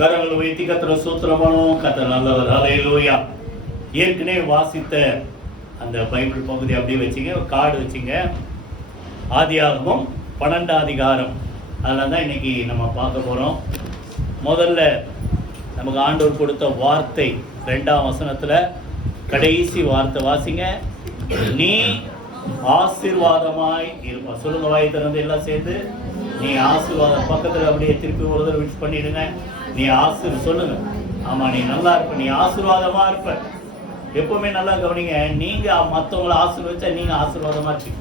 கரங்களை வைத்து கத்திர சூத்திரமானோம். கத்திர நல்லவர். ஹல்லேலூயா. ஏற்கனவே வாசித்த அந்த பைபிள் பகுதி அப்படியே வச்சுங்க, கார்டு வச்சுங்க. ஆதியாகமம் 12ஆம் அதிகாரம், அதில் தான் இன்னைக்கு நம்ம பார்க்க போகிறோம். முதல்ல நமக்கு ஆண்டவர் கொடுத்த வார்த்தை 2ஆம் வசனத்தில் கடைசி வார்த்தை வாசிங்க. நீ ஆசீர்வாதமாய் இருப்பா. சொல்லுங்க, வாய் திறந்து எல்லாம் சேர்ந்து. நீ ஆசீர்வாதம். பக்கத்தில் அப்படியே திருப்பி ஒரு தடவை விஷ் பண்ணிடுங்க. நீ சொல்லுங்க. ஆமா, நீ நல்லா இருப்ப, நீ ஆசீர்வாதமா இருப்ப. எப்பவுமே நல்லா கவனிங்க. நீங்க மற்றவங்களை ஆசீர்வதிச்சா நீங்க ஆசீர்வாதமா இருப்பீங்க.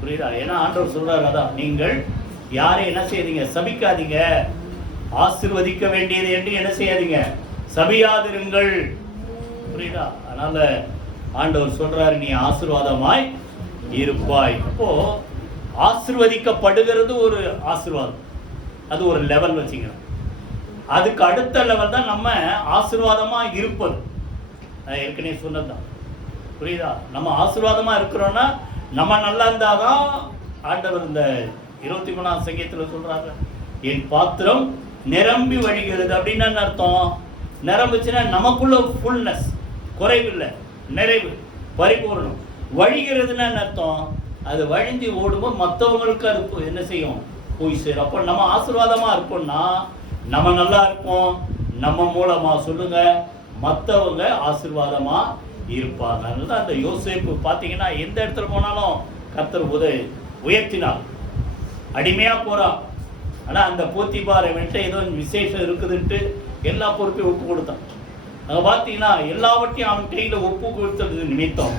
புரியுதா? ஏன்னா ஆண்டவர் சொல்றாரு, அதான் நீங்கள் யாரை என்ன செய்யாதீங்க, சபிக்காதீங்க. ஆசீர்வதிக்க வேண்டியது என்று என்ன செய்யாதீங்க, சபியாதிருங்கள். புரியுதா? அதனால ஆண்டவர் சொல்றாரு, நீ ஆசீர்வாதமாய் இருப்பாய். அப்போ ஆசீர்வதிக்கப்படுகிறது ஒரு ஆசீர்வாதம், அது ஒரு லெவல் வச்சுக்கணும். அதுக்கு அடுத்த லெவல் தான் நம்ம ஆசீர்வாதமா இருப்பது. ஏற்கனவே சொன்னதுதான். புரியுதா? நம்ம ஆசீர்வாதமா இருக்கிறோம்னா நம்ம நல்லா இருந்தாதான் ஆண்டவர் இந்த 23ஆம் சங்கீதத்தில் சொல்றாங்க, என் பாத்திரம் நிரம்பி வழிகிறது. அப்படின்னா என்ன அர்த்தம்? நிரம்புச்சுன்னா நமக்குள்ள ஃபுல்னஸ், குறைவில்லை, நிறைவு, பரிபூர்ணம். வழிகிறதுன்னா என்ன அர்த்தம்? அது வழிஞ்சி ஓடும்போது மற்றவங்களுக்கு அது என்ன செய்யும், போய் சேரும். அப்போ நம்ம ஆசீர்வாதமா இருப்போம்னா நம்ம நல்லா இருப்போம். நம்ம மூலமா சொல்லுங்க, மற்றவங்க ஆசீர்வாதமா இருப்பாங்க. அதனால அந்த யோசேப்பு பார்த்தீங்கன்னா எந்த இடத்துல போனாலும் கர்த்தர் உயர்த்தினார். அடிமையா போறான், ஆனா அந்த போத்திபாரை விட்டு ஏதோ விசேஷம் இருக்குதுன்ட்டு எல்லா பொறுப்பையும் ஒப்பு கொடுத்தான். அங்க பார்த்தீங்கன்னா எல்லாவற்றையும் அவன் கையில ஒப்பு கொடுத்தது நிமித்தம்,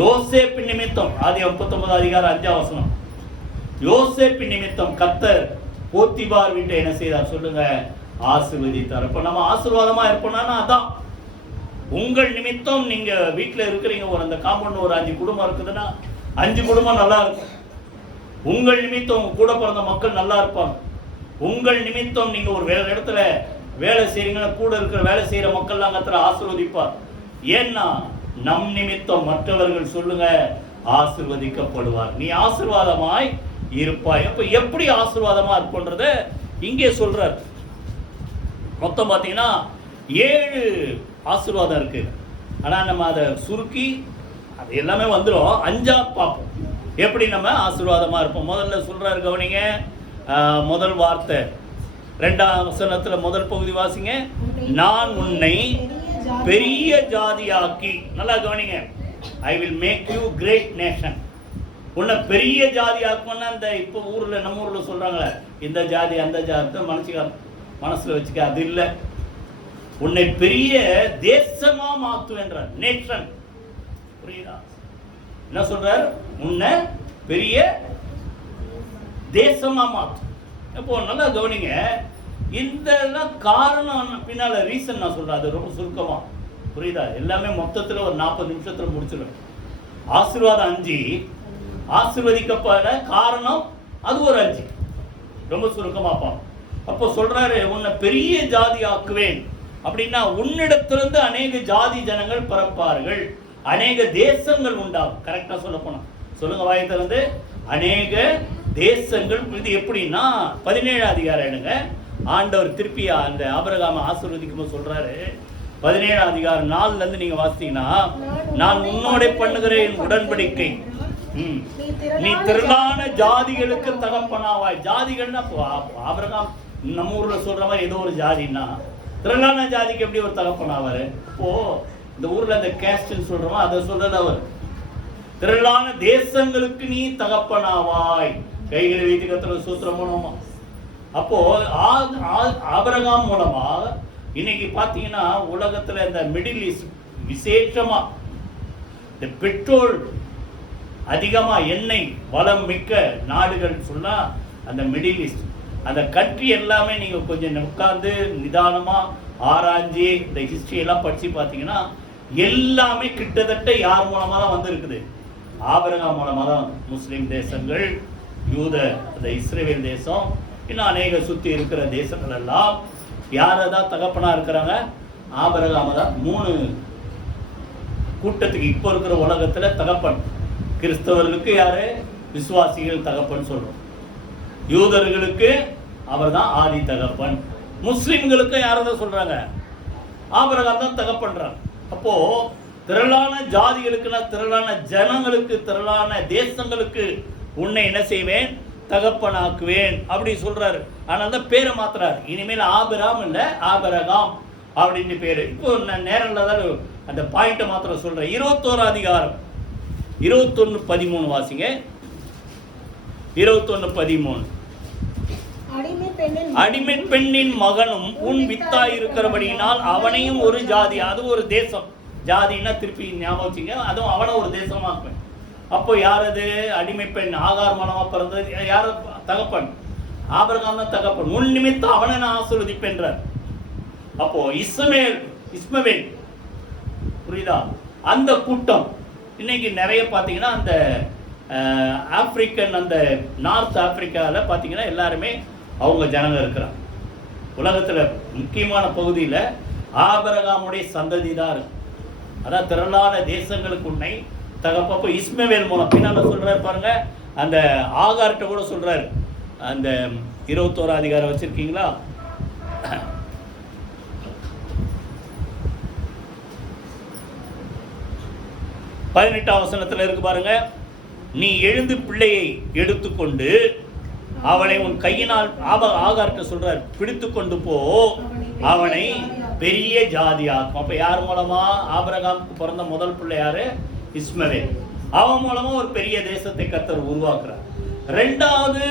யோசேப்பின் நிமித்தம், ஆதி 39ஆம் அதிகாரம் 5ஆம் வசனம், யோசேப்பின் நிமித்தம் கர்த்தர் போத்திபார் வீட்டை என்ன செய்தார் சொல்லுங்க, ஆசீர்வதித்தார். அப்ப நம்ம ஆசீர்வாதமா இருப்போம்னா அதான். உங்கள் நிமித்தம் நீங்க வீட்டுல இருக்கிறீங்க, ஒரு அந்த காம்பவுண்ட் ஒரு 5 குடும்பம் இருக்குதுன்னா 5 குடும்பம் நல்லா இருக்கும். உங்கள் நிமித்தம் உங்க கூட பிறந்த மக்கள் நல்லா இருப்பாங்க. உங்கள் நிமித்தம் நீங்க ஒரு வேற இடத்துல வேலை செய்றீங்கன்னா கூட இருக்கிற வேலை செய்யற மக்கள் கர்த்தர் ஆசீர்வதிப்பார். ஏன்னா நம் நிமித்தம் மற்றவர்கள் சொல்லுங்க ஆசீர்வதிக்கப்படுவார். நீ ஆசீர்வாதமாய் இருப்பாய். அப்ப எப்படி ஆசீர்வாதமா இருப்போன்றத இங்கே சொல்றார். மொத்தம் பார்த்தீங்கன்னா 7 ஆசீர்வாதம் இருக்கு. ஆனா நம்ம அதை சுருக்கி அது எல்லாமே வந்துடும். 5ஆ பார்ப்போம் எப்படி நம்ம ஆசீர்வாதமா இருப்போம். முதல்ல சொல்றாரு, கவனிங்க. முதல் வார்த்தை 2ஆம் வசனத்துல முதல் பகுதி வாசிங்க. நான் உன்னை பெரிய ஜாதியாக்கி. நல்லா கவனிங்க. I will make you great nation. உன்னை பெரிய ஜாதி ஆக்கும்னா இந்த இப்போ ஊர்ல நம்ம ஊர்ல சொல்றாங்களே, இந்த ஜாதி அந்த ஜாதி மனசுல வச்சுக்க, அது இல்லை. உன்னை பெரிய தேசமா மாத்துவேன்றார். நேஷன். புரியுதா? என்ன சொல்றார்? உன்னை பெரிய தேசமா மாத்து. இப்போ நல்லா கவனிங்க. இந்த காரணம் பின்னால ரீசன் நான் சொல்றேன், அது ரொம்ப சுருக்கமா. புரியுதா? எல்லாமே மொத்தத்துல ஒரு 40 நிமிஷத்துல முடிச்சிடும். ஆசீர்வாதம் 5, ஆசீர்வதிக்கப்பட காரணம் அது ஒரு 5. ரொம்ப சுருக்கமா பார்ப்போம். அப்போ சொல்றாரு, உன்னை பெரிய ஜாதி ஆக்குவேன். அப்படின்னா உன்னிடத்திலிருந்து அநேக ஜாதி ஜனங்கள் பிறப்பார்கள், அநேக தேசங்கள் உண்டாகும். கரெக்டா சொல்ல போனா சொல்லுங்க, வாயை திறந்து. அநேக தேசங்கள். இது எப்படின்னா 17ஆம் அதிகாரம் எடுங்க. ஆண்டவர் திருப்பி அந்த ஆபிரகாமை ஆசீர்வதிக்கும் போது சொல்றாரு, 17ஆம் அதிகாரம் 4ல இருந்து நீங்க வாசித்தீங்கன்னா, நான் உன்னோட பண்ணுகிறேன் உடன்படிக்கை, நீ திரளான ஜாதிகளுக்கு தகப்பனாவாய். ஜாதிகள்னா ஆபிரகாம் நம்ம ஊர்ல சொல்ற மாதிரி ஏதோ ஒரு ஜாதின்னா, திரளான ஜாதிக்கு எப்படி ஒரு தகப்பனாவாரு? இப்போ இந்த ஊர்ல அந்த கேஸ்ட்னு சொல்றோமா, அதை சொல்றது அவர். திரளான தேசங்களுக்கு நீ தகப்பனாவாய். கைகளை வைத்து கர்த்தர் சூத்திரம் பண்ணுவோமா? அப்போ ஆபிரகாம் மூலமா இன்னைக்கு பாத்தீங்கன்னா உலகத்துல இந்த மிடில் ஈஸ்ட் விசேஷமா இந்த பெட்ரோல் அதிகமா எண்ணெய் வளம் மிக்க நாடுகள் சொன்னா அந்த மிடில் ஈஸ்ட், அந்த கண்ட்ரி எல்லாமே நீங்க கொஞ்சம் உட்கார்ந்து நிதானமா ஆராய்ச்சி இந்த ஹிஸ்டரி எல்லாம் படிச்சு பார்த்தீங்கன்னா எல்லாமே கிட்டத்தட்ட யார் மூலமா தான் வந்திருக்குது? ஆபிரகாம் மூலமா தான். முஸ்லிம் தேசங்கள், யூத அந்த இஸ்ரேல் தேசம், இன்னும் அநேக சுத்தி இருக்கிற தேசங்கள் எல்லாம் யாரதான் தகப்பனா இருக்கிறாங்க? ஆபிரகாம தான். 3 கூட்டத்துக்கு இப்போ இருக்கிற உலகத்துல தகப்பன். கிறிஸ்தவர்களுக்கு யாரு? விசுவாசிகள் தகப்பன் சொல்றோம். யூதர்களுக்கு அவர் தான் ஆதி தகப்பன். முஸ்லிம்களுக்கு யாரதான் சொல்றாங்க? ஆபிரகாம் தான் தகப்பன்றாங்க. அப்போ திரளான ஜாதிகளுக்குன்னா, திரளான ஜனங்களுக்கு, திரளான தேசங்களுக்கு உன்னை என்ன செய்வேன்? தகப்பனாக்குவேன் அப்படி சொல்றாரு. ஆனால் தான் பேரை மாத்துறாரு. இனிமேல் ஆபிராம் இல்ல, ஆபிரகாம் அப்படின்னு பேரு. இப்போ நான் நேரில் தான் அந்த பாயிண்ட்டை மாத்திரம் சொல்றேன். 21 அதிகாரம் 21:13 வாசிங்க. 21:13. அடிமை பெண்ணின் மகனும் உன் வித்தாய் இருக்கிறபடியினால் அவனையும் ஒரு ஜாதி, அது ஒரு தேசம். ஜாதின்னா திருப்பி ஞாபகம் வச்சுங்க, அதுவும் அவனை ஒரு தேசமாக்குவேன். அப்போ யாரது? அடிமை பெண். ஆகார் மூலமா பிறந்தது யார? தகப்பன். ஆபிரகாம் தான் தகப்பன். உன் நிமித்தம் அவனை நான் ஆசீர்வதிப்பேன்றார். அப்போ இஸ்மவேல் புரியுதா? அந்த கூட்டம் இன்னைக்கு நிறைய பார்த்தீங்கன்னா அந்த ஆப்பிரிக்கன், அந்த நார்த் ஆப்பிரிக்காவில் பார்த்தீங்கன்னா எல்லாருமே அவங்க ஜனங்க இருக்கிறாங்க. உலகத்தில் முக்கியமான பகுதியில் ஆபிரகாமுடைய சந்ததி தான் இருக்கு. அதான் திரளான தேசங்களுக்கு உன்னை தகப்போ இஸ்மவேல் மூலம் பின்னால சொல்றாரு பாருங்க. அந்த ஆகார்கிட்ட கூட சொல்றாரு. அந்த 21 அதிகாரம் வச்சிருக்கீங்களா? 18ஆம் வசனத்தில் இருக்கு பாருங்க. நீ எழுந்து பிள்ளையை எடுத்துக்கொண்டு அவனை உன் கையினால், ஆகார்கிட்ட சொல்றார், பிடித்து கொண்டு போ, அவனை பெரிய ஜாதியாக்கும். அப்ப யார் மூலமா? ஆபிரகாமுக்கு பிறந்த முதல் பிள்ளை யாரு? இஸ்மவேல். அவன் மூலமா ஒரு பெரிய தேசத்தை கர்த்தர் உருவாக்குறார். ரெண்டாவது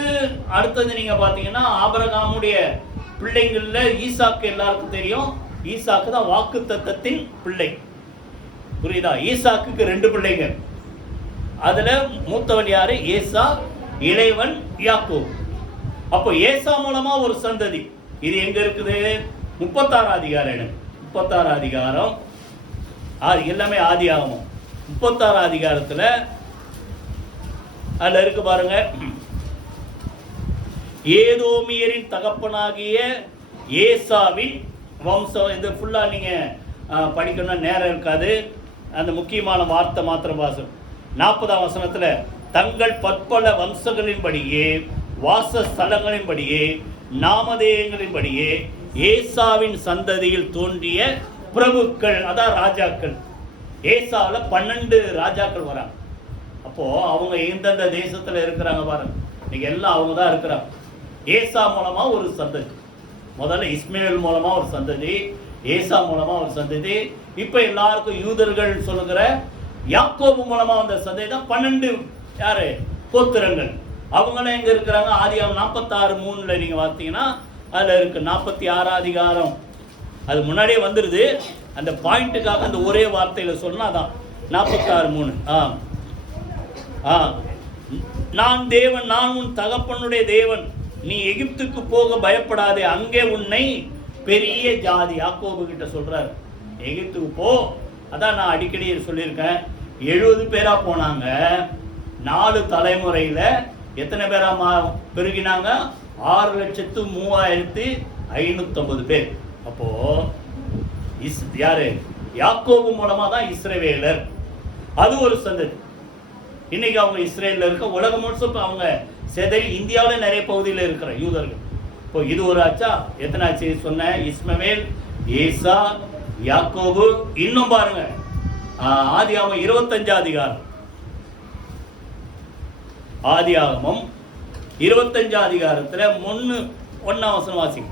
அடுத்தது நீங்க பாத்தீங்கன்னா ஆபிரகாமுடைய பிள்ளைங்கள்ல ஈசாக்கு எல்லாருக்கும் தெரியும். ஈசாக்கு தான் வாக்கு தத்தத்தின் பிள்ளை. புரியுதா? ஈசாக்குக்கு 2 பிள்ளைங்க. அதுல மூத்தவன் யாரு? ஏசா, இளையவன் யாக்கோபு. அப்போ ஏசா மூலமா ஒரு சந்ததி. இது எங்க இருக்குது? 36 அதிகாரம். 36 அதிகாரம் எல்லாமே ஆதி ஆகமும். 36 அதிகாரத்துல அதுல இருக்கு பாருங்க. ஏதோமியரின் தகப்பனாகிய ஏசாவின் வம்சம். இது ஃபுல்லா நீங்க படிக்கணும்னா நேரம் இருக்காது. அந்த முக்கியமான வார்த்தை மாத்திரம் வாசம். 40ஆம் வசனத்துல தங்கள் பற்பல வம்சங்களின்படியே, வாசஸ்தலங்களின்படியே, நாமதேயங்களின்படியே ஏசாவின் சந்ததியில் தோன்றிய பிரபுக்கள், அதான் ராஜாக்கள். ஏசாவில் 12 ராஜாக்கள் வராங்க. அப்போ அவங்க எந்தெந்த தேசத்துல இருக்கிறாங்க பாருங்க. இன்னைக்கு எல்லாம் அவங்க தான் இருக்கிறாங்க. ஏசா மூலமா ஒரு சந்ததி, முதல்ல இஸ்மவேல் மூலமா ஒரு சந்ததி, ஏசா மூலமா ஒரு சந்ததி, இப்ப எல்லாருக்கும் யூதர்கள் சொல்லுகிற யாக்கோபு மூலமா வந்த சந்ததி தான் 12 யாரு? கோத்திரங்கள். அவங்களும் எங்க இருக்கிறாங்க? ஆதியாகமம் 46:3 நீங்க பார்த்தீங்கன்னா அதுல இருக்கு. 46 அதிகாரம் அது முன்னாடியே வந்துருது. அந்த பாயிண்ட்டுக்காக அந்த ஒரே வார்த்தையில சொன்னாதான் 46:3. நான் தேவன், நான் உன் தகப்பனுடைய தேவன், நீ எகிப்துக்கு போக பயப்படாதே, அங்கே உன்னை பெரிய ஜாதி. யாக்கோபு கிட்ட சொல்றாரு, எகிப்துக்கு போ. அதான் நான் அடிக்கடி சொல்லியிருக்கேன். 70 பேரா போனாங்க. 4 தலைமுறையில எத்தனை பேரா பெருகினாங்க? 6,03,550 பேர். அப்போ யாரு? யாக்கோபு மூலமா தான் இஸ்ரவேலர். அது ஒரு சந்ததி. இன்னைக்கு அவங்க இஸ்ரேல்ல இருக்க, உலகம் முழுசும் அவங்க செதறி இந்தியாவில் நிறைய பகுதியில் இருக்கிற யூதர்கள். இப்போ இது ஒரு ஆச்சா? எத்தனை ஆச்சு சொன்ன? இஸ்மவேல், ஏசா, யாக்கோபு. இன்னும் பாருங்க, ஆதியாகமம் 25 அதிகாரம். ஆதியாகமம் 25 அதிகாரத்துல 1 வசனம் வாசிங்க.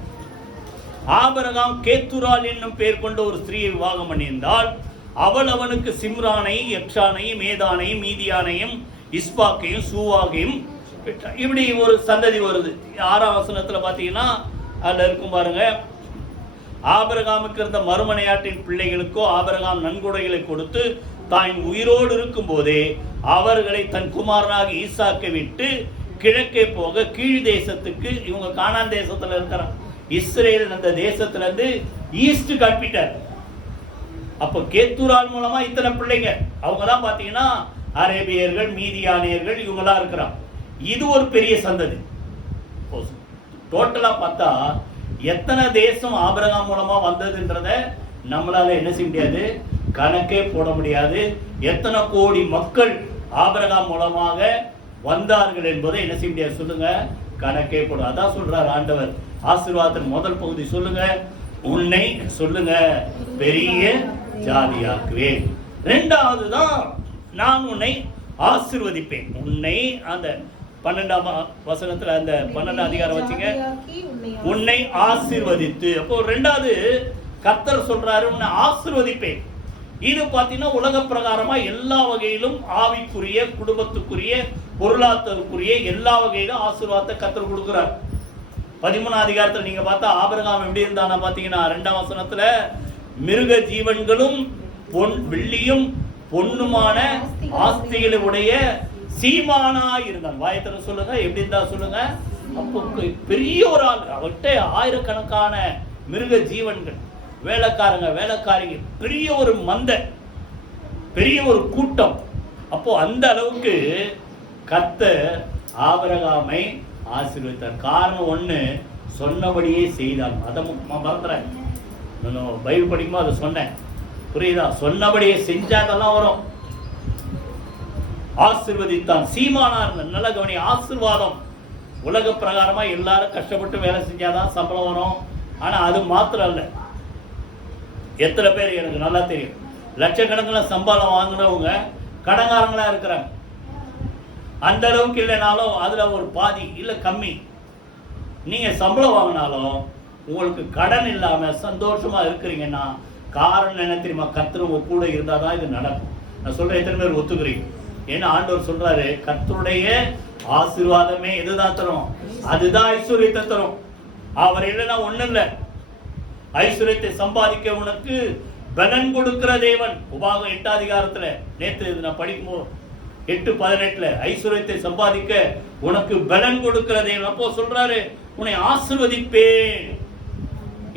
ஆபிரகாம் கேத்துரால் என்னும் பெயர் கொண்ட ஒரு ஸ்திரீயை விவாகம் பண்ணியிருந்தால் அவள் அவனுக்கு சிம்ரானையும், யக்ஷானையும், மேதானையும், மீதியானையும், இஸ்பாக்கையும், சூவாகையும். இப்படி ஒரு சந்ததி வருது. 6ஆம் வசனத்துல பாத்தீங்கன்னா அதுல இருக்கும் பாருங்க. ஆபிரகாமுக்கு இருந்த மறுமனையாட்டின் பிள்ளைகளுக்கோ ஆபிரகாம் நன்கொடைகளை கொடுத்து தான் உயிரோடு இருக்கும் போதே அவர்களை தன் குமாரனாக ஈசாக்கை விட்டு கிழக்கே போக கீழ் தேசத்துக்கு, இவங்க கானான் தேசத்துல இருக்கிறாங்க, இஸ்ரேல் அந்த தேசத்துல இருந்து ஈஸ்ட் கற்பிட்டார். அப்ப கேத்துரால் மூலமா இத்தனை பிள்ளைங்க. அவங்க தான் பாத்தீங்கன்னா அரேபியர்கள், மீதியானியர்கள், இவங்கெல்லாம் இருக்கிறாங்க. இது ஒரு பெரிய சந்ததி. டோட்டலா பார்த்தா எத்தனை தேசம் ஆபிரகாம் மூலமா வந்ததுன்றத நம்மளால என்ன செய்ய முடியாது, கணக்கே போட முடியாது. எத்தனை கோடி மக்கள் ஆபிரகாம் மூலமாக வந்தார்கள் என்பதை என்ன செய்ய முடியாது, சொல்லுங்க, கணக்கே போட. அதான் சொல்றார் ஆண்டவர், ஆசீர்வாதத்தின் முதல் பகுதி சொல்லுங்க, உன்னை சொல்லுங்க பெரிய ஜாதியாக்குவேன். இரண்டாவது தான் நான் உன்னை ஆசீர்வதிப்பேன். உன்னை அந்த 12ஆம் வசனத்துல அந்த 12ஆம் அதிகாரம் வச்சுங்க, உன்னை ஆசீர்வதித்து. அப்போ ரெண்டாவது கர்த்தர் சொல்றாரு உன்னை ஆசீர்வதிப்பேன். இது பார்த்தீங்கன்னா உலக பிரகாரமா எல்லா வகையிலும் ஆவிக்குரிய, குடும்பத்துக்குரிய, பொருளாதாரத்துக்குரிய எல்லா வகையிலும் ஆசீர்வாதத்தை கர்த்தர் கொடுக்கிறார். 13ஆம் அதிகாரத்தில் நீங்க பார்த்தா ஆபிரகாம் எப்படி இருந்தானா பார்த்தீங்கன்னா 2ஆம் வசனத்துல மிருக ஜீவன்களும் வெள்ளியும் பொன்னுமான ஆஸ்திகளை உடைய சீமானா இருந்தான். வாயத்திர சொல்லுங்க, எப்படி இருந்தா சொல்லுங்க. அப்போ பெரிய ஒரு ஆள், அவர்கிட்ட ஆயிரக்கணக்கான மிருக ஜீவன்கள், வேலைக்காரங்க, வேலைக்காரிங்க, பெரிய ஒரு மந்த, பெரிய ஒரு கூட்டம். அப்போ அந்த அளவுக்கு கர்த்தர் ஆபிரகாமை ஆசீர்வதித்தார். காரணம் ஒண்ணு, சொன்னபடியே செய்தான். அதை மறந்துறேன், பைபிள் படிக்கும்போது அதை சொன்னேன், புரியுதா? சொன்னபடியே செஞ்சாதெல்லாம் வரும். ஆசீர்வதித்தான், சீமானா இருந்த. நல்ல கவனி, ஆசீர்வாதம் உலக பிரகாரமா எல்லாரும் கஷ்டப்பட்டு வேலை செஞ்சாதான் சம்பளம் வரும். ஆனா அது மாத்திரம் அல்ல. எத்தனை பேர் எனக்கு நல்லா தெரியும், லட்சக்கணக்கில் சம்பளம் வாங்கினவங்க கடங்காரங்களா இருக்கிறாங்க. அந்த அளவுக்கு இல்லைனாலும் அதுல ஒரு பாதி இல்ல கம்மி. நீங்க சம்பளம் வாங்கினாலும் உங்களுக்கு கடன் இல்லாம சந்தோஷமா இருக்கிறீங்கன்னா காரணம் என்ன தெரியுமா? கர்த்தர் உங்க கூட இருந்தாதான் இது நடக்கும். நான் சொல்றேன், எத்தனை பேர் ஒத்துக்கிறீங்க? ஏன்னா ஆண்டவர் சொல்றாரு, கர்த்தருடைய ஆசீர்வாதமே எதுதான் தரும்? அதுதான் ஐஸ்வர்யத்தை தரும். அவர் இல்லைன்னா ஒண்ணும் இல்லை. ஐஸ்வர்யத்தை சம்பாதிக்க உனக்கு பலன் கொடுக்கிற தேவன். உபாகம் 8ஆம் அதிகாரத்துல நேற்று நான் படிக்கும்போது 8:18 ஐஸ்வர்யத்தை சம்பாதிக்க உனக்கு பலன் கொடுக்கிற தேவன். அப்போ சொல்றாரு உன்னை ஆசீர்வதிப்பேன்.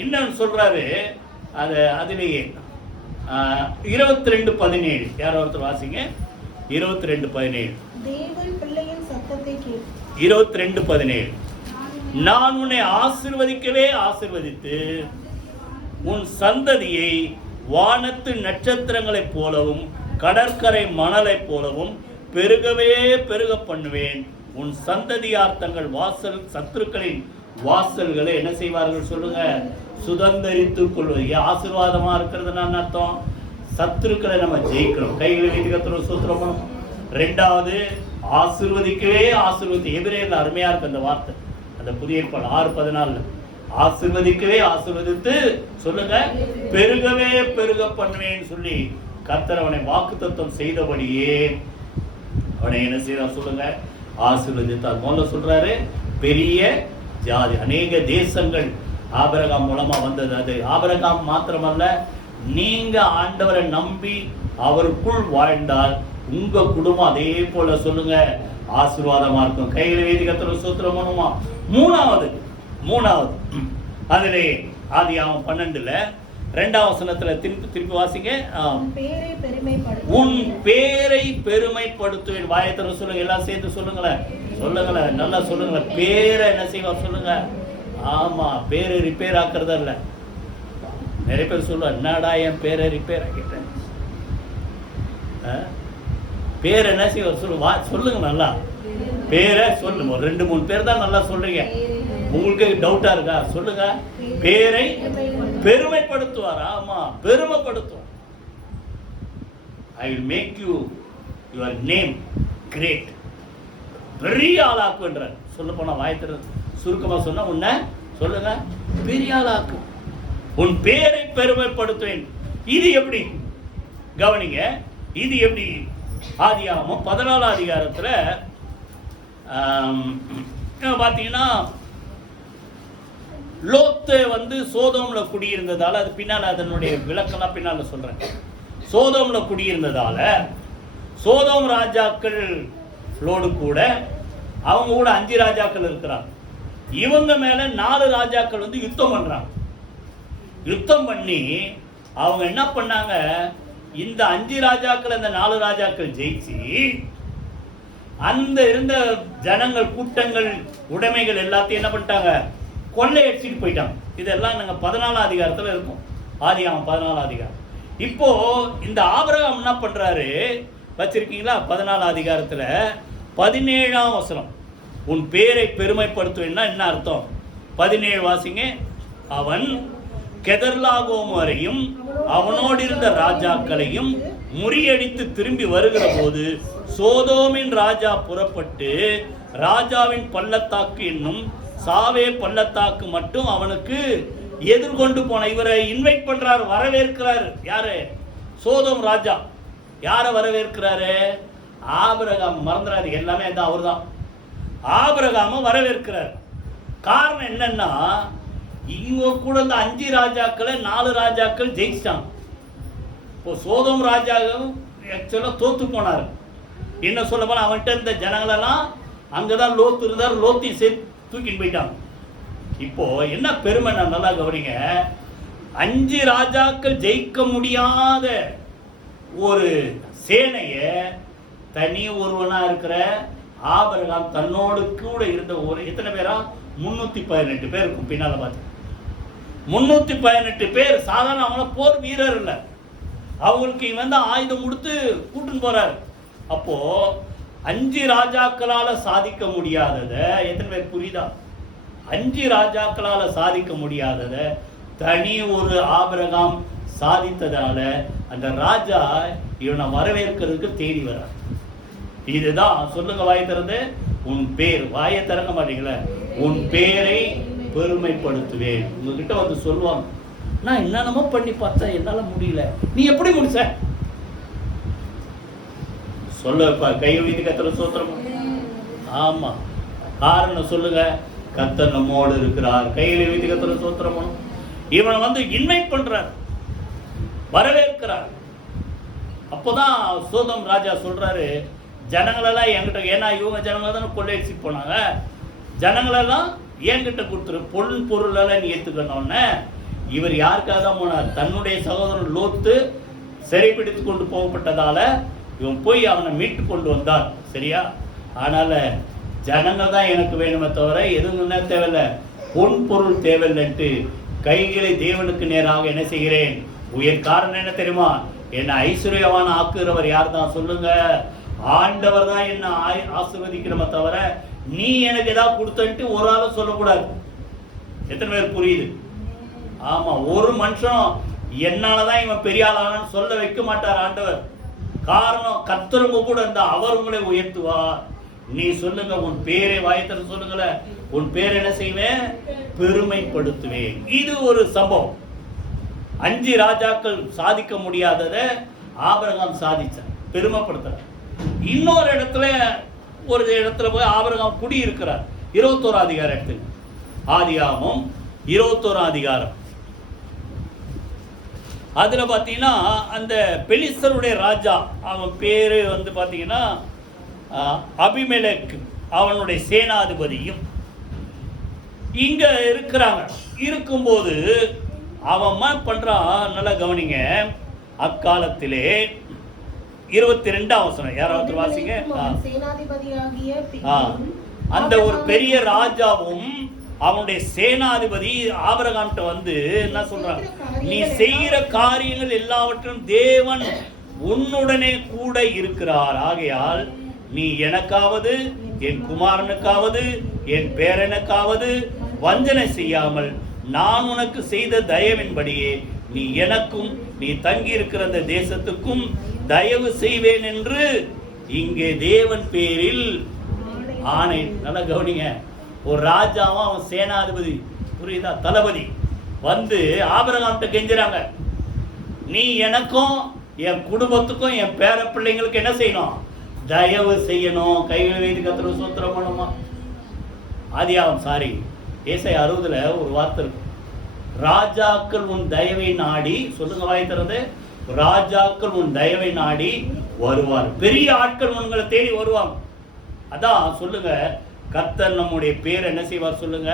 இன்னும் சொல்றாரு அதிலேயே 22:17 யாரோ ஒருத்தர் வாசிங்க. 22:17 தேவன் பிள்ளையின் சத்தத்தை கேட்டு 22:17 நான் உன்னை ஆசீர்வதிக்கவே ஆசீர்வதித்து உன் சந்ததியை வானத்து நட்சத்திரங்களைப் போலவும் கடற்கரை மணலைப் போலவும் பெருகவே பெருக பண்ணுவேன். உன் சந்ததியார் தங்கள் வாசல் சத்துருக்களின் வாசல்களை என்ன செய்வார்கள் சொல்லுங்க? சுதந்தரித்துக் கொள்வது. ஆசீர்வாதமா இருக்கிறதுனா அர்த்தம், சத்துருக்களை நம்ம ஜெயிக்கணும். கைகளை வைத்து கர்த்தரை ஸ்தோத்திரம் பண்ணணும். ரெண்டாவது ஆசீர்வதிக்கவே ஆசீர்வதி. எபிரேயர்ல அருமையா இருக்கு அந்த வார்த்தை, அந்த புதிய ஏற்பாடு 6:14 ஆசீர்வதிக்கவே ஆசீர்வதித்து சொல்லுங்க பெருகவே பெருக பண்ணுவேன்னு சொல்லி கர்த்தர் அவனை வாக்குத்தத்தம் செய்தபடியே அவனை என்ன செய்யறான் சொல்லுங்க? ஆசீர்வதித்தார். முதல்ல சொல்றாரு பெரிய ஜாதி, அநேக தேசங்கள் ஆபிரகாம் மூலமா வந்தது. அது ஆபிரகாம் மாத்திரமல்ல, நீங்க ஆண்டவரை நம்பி அவருக்குள் வாழ்ந்தால் உங்க குடும்பம் அதே போல சொல்லுங்க ஆசீர்வாதமா இருக்கும். கையில வேதி கர்த்தரை ஸ்தோத்திரம் பண்ணுமா. மூணாவது அதிலே ஆதியாகமம் 12 2ஆம் வசனத்துல திருப்பி வாசிங்க. உன் பேரை பெருமைப்படுத்துவேன். வாயத்திர சொல்லுங்க, எல்லாம் சேர்த்து சொல்லுங்களேன், நல்லா சொல்லுங்களேன். பேரை என்ன செய்வார் சொல்லுங்க? ஆமா, பேரை ரிப்பேர் ஆக்குறதா இல்ல. நிறைய பேர் சொல்லுவா, என்னடா என் பேரை ரிப்பேர் ஆக்கிட்டேன். பேர் என்ன செய்வார் சொல்லுங்க நல்லா. பேரை சொல்லுங்க. 2-3 பேர் தான் நல்லா சொல்றீங்க. உங்களுக்கு டவுட்டா இருக்கா? சொல்லுங்க. பேரை பெருமைப்படுத்துவார். ஆமா, பெருமைப்படுத்துவார். I will make you your name great. பெரிய ஆளாக்குன்றார். சொல்ல போனா வாயத்திர சுருக்கமா சொன்னா உன்னை சொல்லுங்க பெரிய ஆளாக்கு. உன் பேரை பெருமைப்படுத்துவேன். இது எப்படி கவனிங்க? இது எப்படி? ஆதியாகமம் 14ஆம் அதிகாரத்துல பாத்தீங்கன்னா லோத்து சோதோம்ல குடியிருந்ததால, அது பின்னால அதனுடைய விளக்கெல்லாம் பின்னால சொல்றேன். சோதோம்ல குடியிருந்ததால சோதோம் ராஜாக்களோடு கூட அவங்க கூட 5 ராஜாக்கள் இருக்கிறாங்க. இவங்க மேல 4 ராஜாக்கள் யுத்தம் பண்றாங்க. யுத்தம் பண்ணி அவங்க என்ன பண்ணாங்க, இந்த 5 ராஜாக்கள் அந்த 4 ராஜாக்கள் ஜெயிச்சு அந்த இருந்த ஜனங்கள் கூட்டங்கள் உடைமைகள் எல்லாத்தையும் என்ன பண்ணிட்டாங்க, கொள்ளையடிச்சிட்டு போயிட்டாங்க. இதெல்லாம் நாங்க 14ஆம் அதிகாரத்துல இருக்கும். ஆதியாகமம் 14ஆம் அதிகாரம். இப்போ இந்த ஆபிரகாம் என்ன பண்றாரு வச்சிருக்கீங்களா? 14ஆம் அதிகாரத்துல 17ஆம் வசனம், உன் பேரை பெருமைப்படுத்துவேன்னா என்ன அர்த்தம்? 17 வாசிங்க. அவன் கெதர்லாகோமரையும் அவனோடு இருந்த ராஜாக்களையும் முறியடித்து திரும்பி வருகிற போது சோதோமின் ராஜா புறப்பட்டு ராஜாவின் பள்ளத்தாக்கு என்னும் சாவே பள்ளத்தாக்கு மட்டும் அவனுக்கு எதிர்கொண்டு போன. இவரை இன்வைட் பண்றாரு, வரவேற்கிறாரு. யாரு? சோதோம் ராஜா. யாரை வரவேற்கிறாரு? ஆபிரகாம். மறந்துறாரு, எல்லாமே அவர் தான். ஆபிரகாம வரவேற்கிறார். காரணம் என்னன்னா, இவங்க கூட இந்த 5 ராஜாக்களை 4 ராஜாக்கள் ஜெயிச்சிட்டாங்க. இப்போ சோதோம் ராஜாவும் ஆக்சுவலா தோத்து போனார். என்ன சொல்ல போனா, அவன்கிட்ட இந்த ஜனங்களெல்லாம் அங்கதான் லோத்து இருந்தார், லோத்தையும் சேர்த்து தூக்கிட்டு போயிட்டாங்க. இப்போ என்ன பெருமை, நல்லா கவனிங்க. 5 ராஜாக்கள் ஜெயிக்க முடியாத ஒரு சேனைய தனி ஒருவனா இருக்கிற ஆபிரகாம் தன்னோடு கூட இருந்த ஒரு எத்தனை பேரா? 318 பேர் இருக்கும். பின்னால பார்த்து 318 பேர் சாதாரண அவங்கள போர் வீரர் இல்லை. அவங்களுக்கு இவன் தான் ஆயுதம் கொடுத்து கூட்டுன்னு போறாரு. அப்போ 5 ராஜாக்களால சாதிக்க முடியாதத எத்தனை பேர் புரியுதா? 5 ராஜாக்களால சாதிக்க முடியாதத தனி ஒரு ஆபிரகாம் சாதித்ததால அந்த ராஜா இவனை வரவேற்கிறதுக்கு தேடி வர்றார். இதுதான் சொல்லுங்க, வாயை திறந்து. உன் பேர், வாயை திறக்க மாட்டீங்களா? உன் பேரை பெருமைப்படுத்துவேன். உங்ககிட்ட வந்து சொல்லுவாங்க, நான் என்னென்னமோ பண்ணி பார்த்தேன், என்னால முடியல. நீ எப்படி முடிச்ச? சொல்ல கையை வைத்து கத்தர சோத்திரம். ஆமா, காரணம் சொல்லுங்க, கர்த்தர் நம்மோடு இருக்கிறார். கையில வைத்து கத்தர சோத்திரம். இவனை வந்து இன்வைட் பண்றார், வரவேற்கிறார். அப்போதான் சோதோம் ராஜா சொல்றாரு, ஜனங்களெல்லாம் என்கிட்ட, ஏன்னா இவங்க ஜனங்களை தானே கொள்ளையடிச்சு போனாங்க, ஜனங்களெல்லாம் என்கிட்ட கொடுத்துரு, பொருளெல்லாம் நீ ஏற்றுக்கணும்னு. இவர் யாருக்காக தான் போனார்? தன்னுடைய சகோதரன் லோத்து சிறைப்பிடித்து கொண்டு போகப்பட்டதால இவன் போய் அவனை மீட்டு கொண்டு வந்தார். சரியா? அதனால ஜனங்கள் தான் எனக்கு வேணுமே தவிர எதுவும் என்ன தேவையில்லை, பொருள் தேவையில்லைன்ட்டு கைகளை தேவனுக்கு நேராக என்ன செய்கிறேன், உயர். காரணம் என்ன தெரியுமா? என்னை ஐஸ்வர்யவான் ஆக்குகிறவர் யார் தான்? சொல்லுங்க, ஆண்டவர் தான் என்ன ஆசீர்வதிக்கிறம தவிர நீ எனக்கு ஏதாவது கொடுத்தன்ட்டு ஒரு ஆளும் சொல்லக்கூடாது. எத்தனை பேர் புரியுது? ஆமா, ஒரு மனுஷன் என்னாலதான் இவன் பெரிய ஆளானு சொல்ல வைக்க மாட்டார் ஆண்டவர். காரணம், கர்த்தருங்க கூட இருந்தா அவர் உங்களை உயர்த்துவார். நீ சொல்லுங்க, உன் பேரை வாயத்திற சொல்லுங்கள, உன் பேர் என்ன செய்வேன், பெருமைப்படுத்துவேன். இது ஒரு சம்பவம். 5 ராஜாக்கள் சாதிக்க முடியாதத ஆபிரகாம் சாதிச்சார், பெருமைப்படுத்துறார். இன்னொரு இடத்துல, ஒரு இடத்துல போய் ஆபிரகாம் குடி இருக்கிறார். 21 அதிகாரத்தில், ஆதியாகமம் 21 அதிகாரம். அதுல பாத்தீங்கன்னா அந்த பெலிஸ்தருடைய ராஜா, அவன் பேரு வந்து பாத்தீங்கன்னா அபிமெலேக், அவனுடைய சேனாதிபதியும் இங்க இருக்கிறாங்க. இருக்கும்போது அவன் பண்றான், நல்லா கவனிங்க. அக்காலத்திலே 22ஆம் வசனம், யாராவது வாசிங்க. அந்த ஒரு பெரிய ராஜாவும் அவனுடைய சேனாதிபதி ஆபிரகாம்கிட்ட வந்து என்ன சொல்றான், நீ செய்கிற காரியங்கள் எல்லாவற்றும் தேவன் உன்னுடனே கூட இருக்கிறார். ஆகையால் நீ எனக்காவது என் குமாரனுக்காவது என் பேரனுக்காவது வஞ்சனை செய்யாமல் நான் உனக்கு செய்த தயவின்படியே நீ எனக்கும் நீ தங்கி இருக்கிற அந்த தேசத்துக்கும் தயவு செய்வேன் என்று இங்கே தேவன் பேரில் ஆணை. நல்லா கவனிங்க, ஒரு ராஜாவும் அவன் சேனாதிபதி, புரியுதா, தளபதி வந்து ஆபிரகாம்கிட்ட கெஞ்சுறாங்க, நீ எனக்கும் என் குடும்பத்துக்கும் என் பேர பிள்ளைங்களுக்கு என்ன செய்யணும், தயவு செய்யணும். கைகளை வைத்து கத்திர சோத்திரம் பண்ணுமா. ஆதியாகமம் சாரி ஏசாயா 60ல ஒரு வார்த்தை இருக்கு, ராஜாக்கள் உன் தயவை நாடி, சொல்லுங்க வாய் திறந்து, ராஜாக்கள் உன் தயவை நாடி வருவார். பெரிய ஆட்கள் உங்களை தேடி வருவாங்க. அதான் சொல்லுங்க, கர்த்தர் நம்முடைய பேர் என்ன செய்வார் சொல்லுங்க,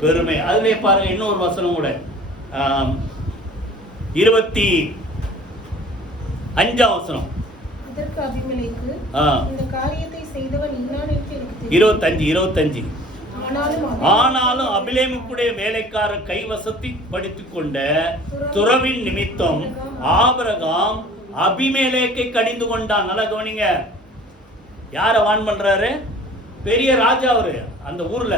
பெருமை. அதுல பாருங்க இன்னொரு வசனம் கூட, 25ஆம் வசனம். அதற்கு அபிமெலேக்கு, இந்த காரியத்தை செய்தவன் இன்னான் என்று எனக்கு தெரியும். 25 ஆனாலும் அபிலேமுக்குடைய வேலைக்காரர் கைவசத்தை படித்துக் கொண்ட துறவின் நிமித்தம் ஆபிரகாம் அபிமெலேக்கை கடிந்து கொண்டான். நல்லா கவனிங்க, யார வான் பண்றாரு, பெரிய ராஜா அவரு அந்த ஊர்ல.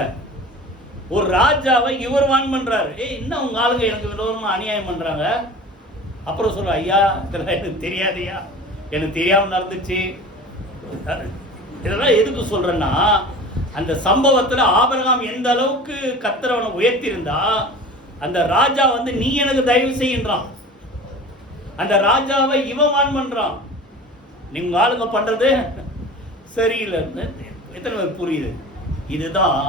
ஒரு ராஜாவை இவர் வான் பண்றாரு, இன்னும் உங்க ஆளுங்க எனக்கு விரோதமா அநியாயம் பண்றாங்க. அப்புறம் சொல்ற, ஐயா இதெல்லாம் எனக்கு தெரியாதையா, எனக்கு தெரியாம நடந்துச்சு. இதெல்லாம் எதுக்கு சொல்றேன்னா, அந்த சம்பவத்துல ஆபிரகாம் எந்த அளவுக்கு கர்த்தர் அவனை உயர்த்தியிருந்தா, அந்த ராஜா வந்து நீ எனக்கு தயவு செய்கின்றான். அந்த ராஜாவை இவன் வான் பண்றான், நீங்க ஆளுங்க பண்றது சரியில்லை. எத்தனை பேர் புரியுது? இதுதான்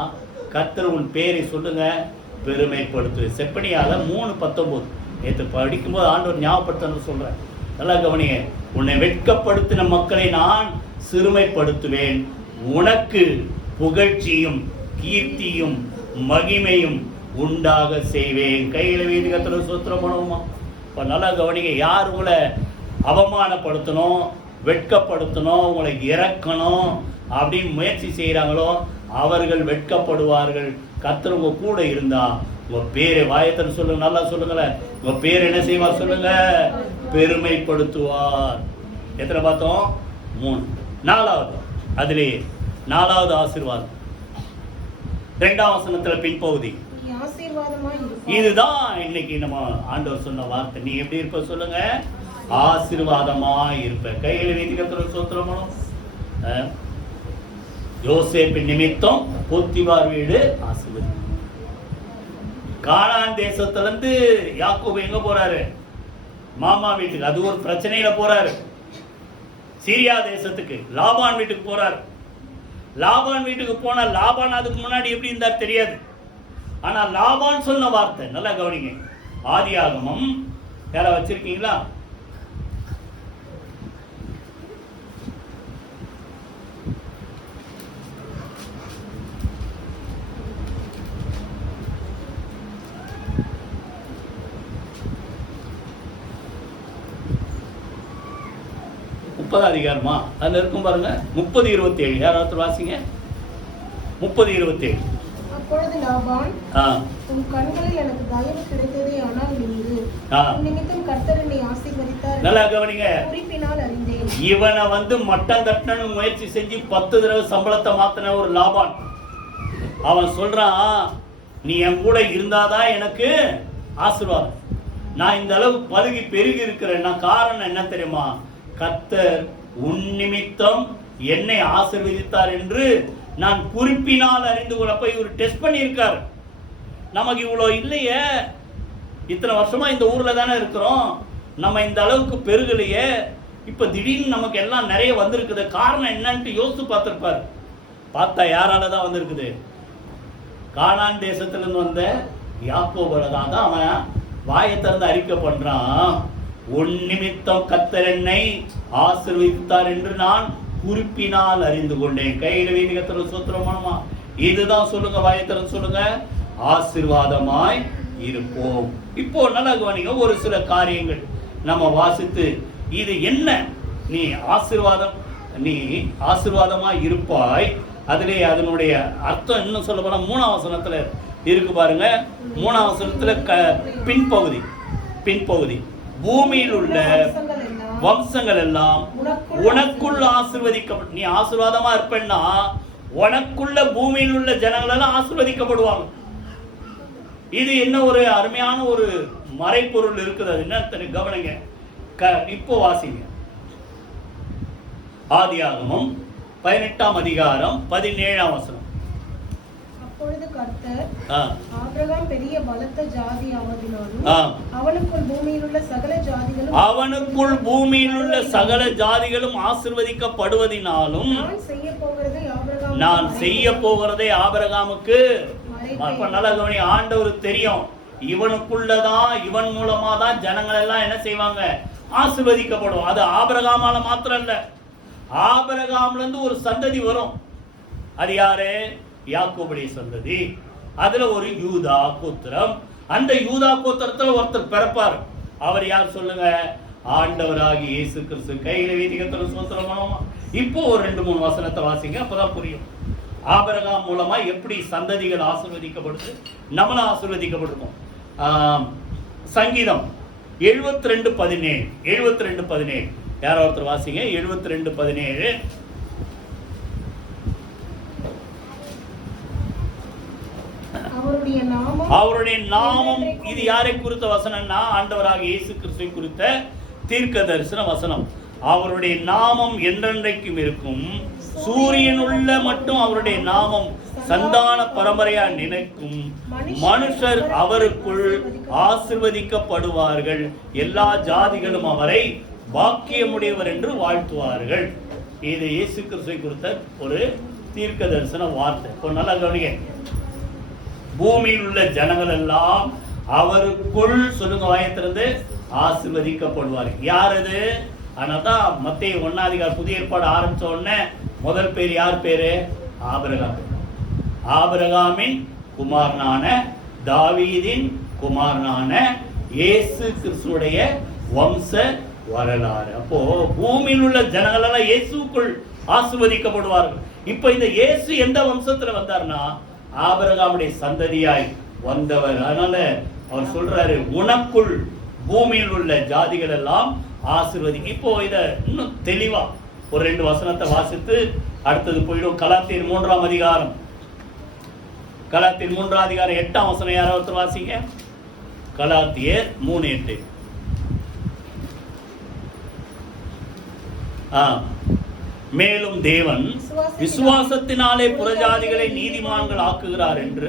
கர்த்தர் உன் பேரை சொல்லுங்க பெருமைப்படுத்து. செப்பனியால 3:19 நேற்று படிக்கும்போது ஆண்டவர் ஞாபகப்படுத்த சொல்றேன், நல்லா கவனிங்க. உன்னை வெட்கப்படுத்தின மக்களை நான் சிறுமைப்படுத்துவேன், உனக்கு புகழ்ச்சியும் கீர்த்தியும் மகிமையும் உண்டாக செய்வேன். கையில வீதி கர்த்தருக்கு ஸ்தோத்திரம் பண்ணுவோமா? இப்போ நல்லா கவனிங்க. யார் உங்களை அவமானப்படுத்தணும், வெட்கப்படுத்தணும், உங்களை இறக்கணும் அப்படின்னு முயற்சி செய்கிறாங்களோ அவர்கள் வெட்கப்படுவார்கள். கர்த்தர் உங்க கூட இருந்தா உங்க பேரை வாயத்தன்னு சொல்லுங்க, நல்லா சொல்லுங்களேன். உங்க பேர் என்ன செய்வார் சொல்லுங்க? பெருமைப்படுத்துவார். எத்தனை பார்த்தோம்? 3. 4வது, அதிலே 4வது ஆசீர்வாதம் 2ஆம் வசனத்துல பின்பகுதி. இதுதான் இன்னைக்கு நம்ம ஆண்டவர் சொன்ன வார்த்தை. நீ எப்படி இருப்ப சொல்லுங்க? ஆசீர்வாதமா இருப்ப. கையில வீதிகத்துல சோத்திரமோ. யோசேப்பின் நிமித்தம் போத்திபார் வீடு ஆசீர்வாதம். கானான் தேசத்துல இருந்து யாக்கோபு எங்க போறாரு? மாமா வீட்டுக்கு. அது ஒரு பிரச்சனையில போறாரு. சீரியா தேசத்துக்கு லாபான் வீட்டுக்கு போறாரு. லாபான் வீட்டுக்கு போனா லாபான் அதுக்கு முன்னாடி எப்படி இருந்தார் தெரியாது. ஆனா லாபான் சொன்ன வார்த்தை நல்லா கவனிங்க. ஆதியாகமம் யாரா வச்சிருக்கீங்களா? அதிகாரமா அதுல இருக்கும் பாருங்க. 30:27 யாராவது வாசிங்க. 30:27. அப்பொழுது லாபான், உன் கண்களில் எனக்கு தயவு கிடைத்ததே, ஆனால் நீரு நிமித்தம் கர்த்தர் என்னை ஆசீர்வதித்தார். நல்லா கவனிங்க. குறிப்பினால் அறிந்தேன். இவனை வந்து மட்டம் தட்டணும்னு முயற்சி செஞ்சு 10 தடவை சம்பளத்தை மாத்தின ஒரு லாபான். அவன் சொல்றான், நீ என் கூட இருந்தாதான் எனக்கு ஆசீர்வாதம். நான் இந்த அளவு பருகி பெருகி இருக்கிறேன். நான் காரணம் என்ன தெரியுமா? கர்த்தர் உன் நிமித்தம் என்னை ஆசீர்வதித்தார் என்று நான் குறிப்பினால் அறிந்து கொள்ளப்ப இவர் டெஸ்ட் பண்ணியிருக்கார். நமக்கு இவ்வளோ இல்லையே, இத்தனை வருஷமா இந்த ஊர்ல தானே இருக்கிறோம், நம்ம இந்த அளவுக்கு பெருகலையே, இப்ப திடீர்னு நமக்கு எல்லாம் நிறைய வந்திருக்குது. காரணம் என்னன்ட்டு யோசித்து பார்த்திருப்பார். பார்த்தா யாரால தான் வந்திருக்குது? கானான் தேசத்திலிருந்து வந்த யாக்கோபால தான். அவன் வாயை திறந்து அறிக்கை பண்றான், உன் நிமித்தம் கர்த்தர் என்னை ஆசீர்வதித்தார் என்று நான் குறிப்பினால் அறிந்து கொண்டேன். கையில வீதி கர்த்தருக்கு ஸ்தோத்திரமா. இதுதான் சொல்லுங்க, வாயை திறந்து சொல்லுங்க, ஆசீர்வாதமாய் இருப்போம். இப்போ நல்லா கவனிங்க. ஒரு சில காரியங்கள் நம்ம வாசித்து, இது என்ன? நீ ஆசீர்வாதமாய் இருப்பாய். அதிலே அதனுடைய அர்த்தம் இன்னும் சொல்ல போனா 3ஆம் வசனத்துல இருக்கு பாருங்க. 3ஆம் வசனத்துல பின்பகுதி பூமியில் உள்ள வம்சங்கள் எல்லாம் உனக்குள் ஆசீர்வதிக்கப்படும். நீ ஆசீர்வாதமா இருப்பேன்னா உனக்குள்ள பூமியில் உள்ள ஜனங்கள் எல்லாம் ஆசீர்வதிக்கப்படுவாங்க. இது என்ன ஒரு அருமையான ஒரு மறைப்பொருள் இருக்குது. அது என்ன கவனிங்க. இப்போ வாசிங்க. ஆதியாகமம் 18ஆம் அதிகாரம் 17ஆம் வசனம். அப்பொழுது கர்த்தர் ஆபிரகாம் பெரிய பலத்த ஜாதி ஆவதினாலும் அவனுக்குள் பூமியில் உள்ள சகல ஜாதிகளும் ஆசீர்வதிக்கப்படுவதினாலும் நான் செய்ய போகிறதை ஆபிரகாமுக்கு நல்லா கவனி. ஆண்டவருக்கு தெரியும், இவனுக்குள்ளதான், இவன் மூலமா தான் ஜனங்கள் எல்லாம் என்ன செய்வாங்க? ஆசீர்வதிக்கப்படும். அது ஆபிரகாமால மாத்திரம் இல்ல, ஆபிரகாம்ல இருந்து ஒரு சந்ததி வரும். அது யாரு? யாக்கோபுடைய சந்ததி. அதுல ஒரு யூதா கோத்திரம். அந்த யூதா கோத்திரத்துல ஒருத்தர் பிறப்பார். அவர் யார் சொல்லுங்க? ஆண்டவராகி இயேசு கிறிஸ்து. கையில வீதி கர்த்தருக்கு ஸ்தோத்திரம். இப்போ ஒரு 2-3 வசனத்தை வாசிங்க, அப்பதான் புரியும். ஆபிரகாம் மூலமா எப்படி சந்ததிகள் ஆசீர்வதிக்கப்படுது, நம்மளும் ஆசீர்வதிக்கப்பட்டிருக்கோம். சங்கீதம் 72:17 யாரோ ஒருத்தர் வாசிங்க. 72:17. அவருடைய அவருடைய நாமம். இது யாரை குறித்த வசனம்னா ஆண்டவராக இயேசு கிறிஸ்துவை குறித்த தீர்க்க தரிசன வசனம். அவருடைய நாமம் என்றென்றைக்கும் இருக்கும். சூரியனுள்ள மட்டும் அவருடைய நாமம் சந்தான பரம்பரையா நினைக்கும். மனுஷர் அவருக்குள் ஆசீர்வதிக்கப்படுவார்கள். எல்லா ஜாதிகளும் அவரை பாக்கியமுடையவர் என்று வாழ்த்துவார்கள். இது இயேசு கிறிஸ்துவை குறித்த ஒரு தீர்க்க தரிசன வார்த்தை. இப்போ நல்லா கவனிங்க. பூமியில் உள்ள ஜனங்கள் எல்லாம் அவருக்குள், சொல்லுங்க வாயத்திலிருந்து, ஆசீர்வதிக்கப்படுவார்கள். யார் அது? அதனால்தான் மத்தேயு 1 புதிய ஏற்பாடு ஆரம்பிச்ச உடனே முதல் பேர் யார் பேரு? ஆபிரகாம். ஆபிரகாமின் குமாரனான தாவீதின் குமாரனான இயேசு கிறிஸ்துடைய வம்ச வரலாறு. அப்போ பூமியில் உள்ள ஜனங்கள் எல்லாம் இயேசுக்குள் ஆசீர்வதிக்கப்படுவார்கள். இப்ப இந்த இயேசு எந்த வம்சத்துல வந்தார்னா ஆபிரகாமுடைய சந்ததியாய் வந்தவர். அதனால அவர் சொல்றாரு, உனக்குள் பூமியில் உள்ள ஜாதிகள் எல்லாம் ஆசீர்வதிக்க. இப்போ இத இன்னும் தெளிவா ஒரு 2 வசனத்தை வாசித்து அடுத்தது போயிடும். கலாத்தியர் 3 அதிகாரம். கலாத்தியர் 3 அதிகாரம் 8 வசனம் யாராவது வாசிங்க. கலாத்தியர் 3:8. மேலும் தேவன் விசுவாசத்தினாலே புறஜாதிகளை நீதிமான்கள் ஆக்குகிறார் என்று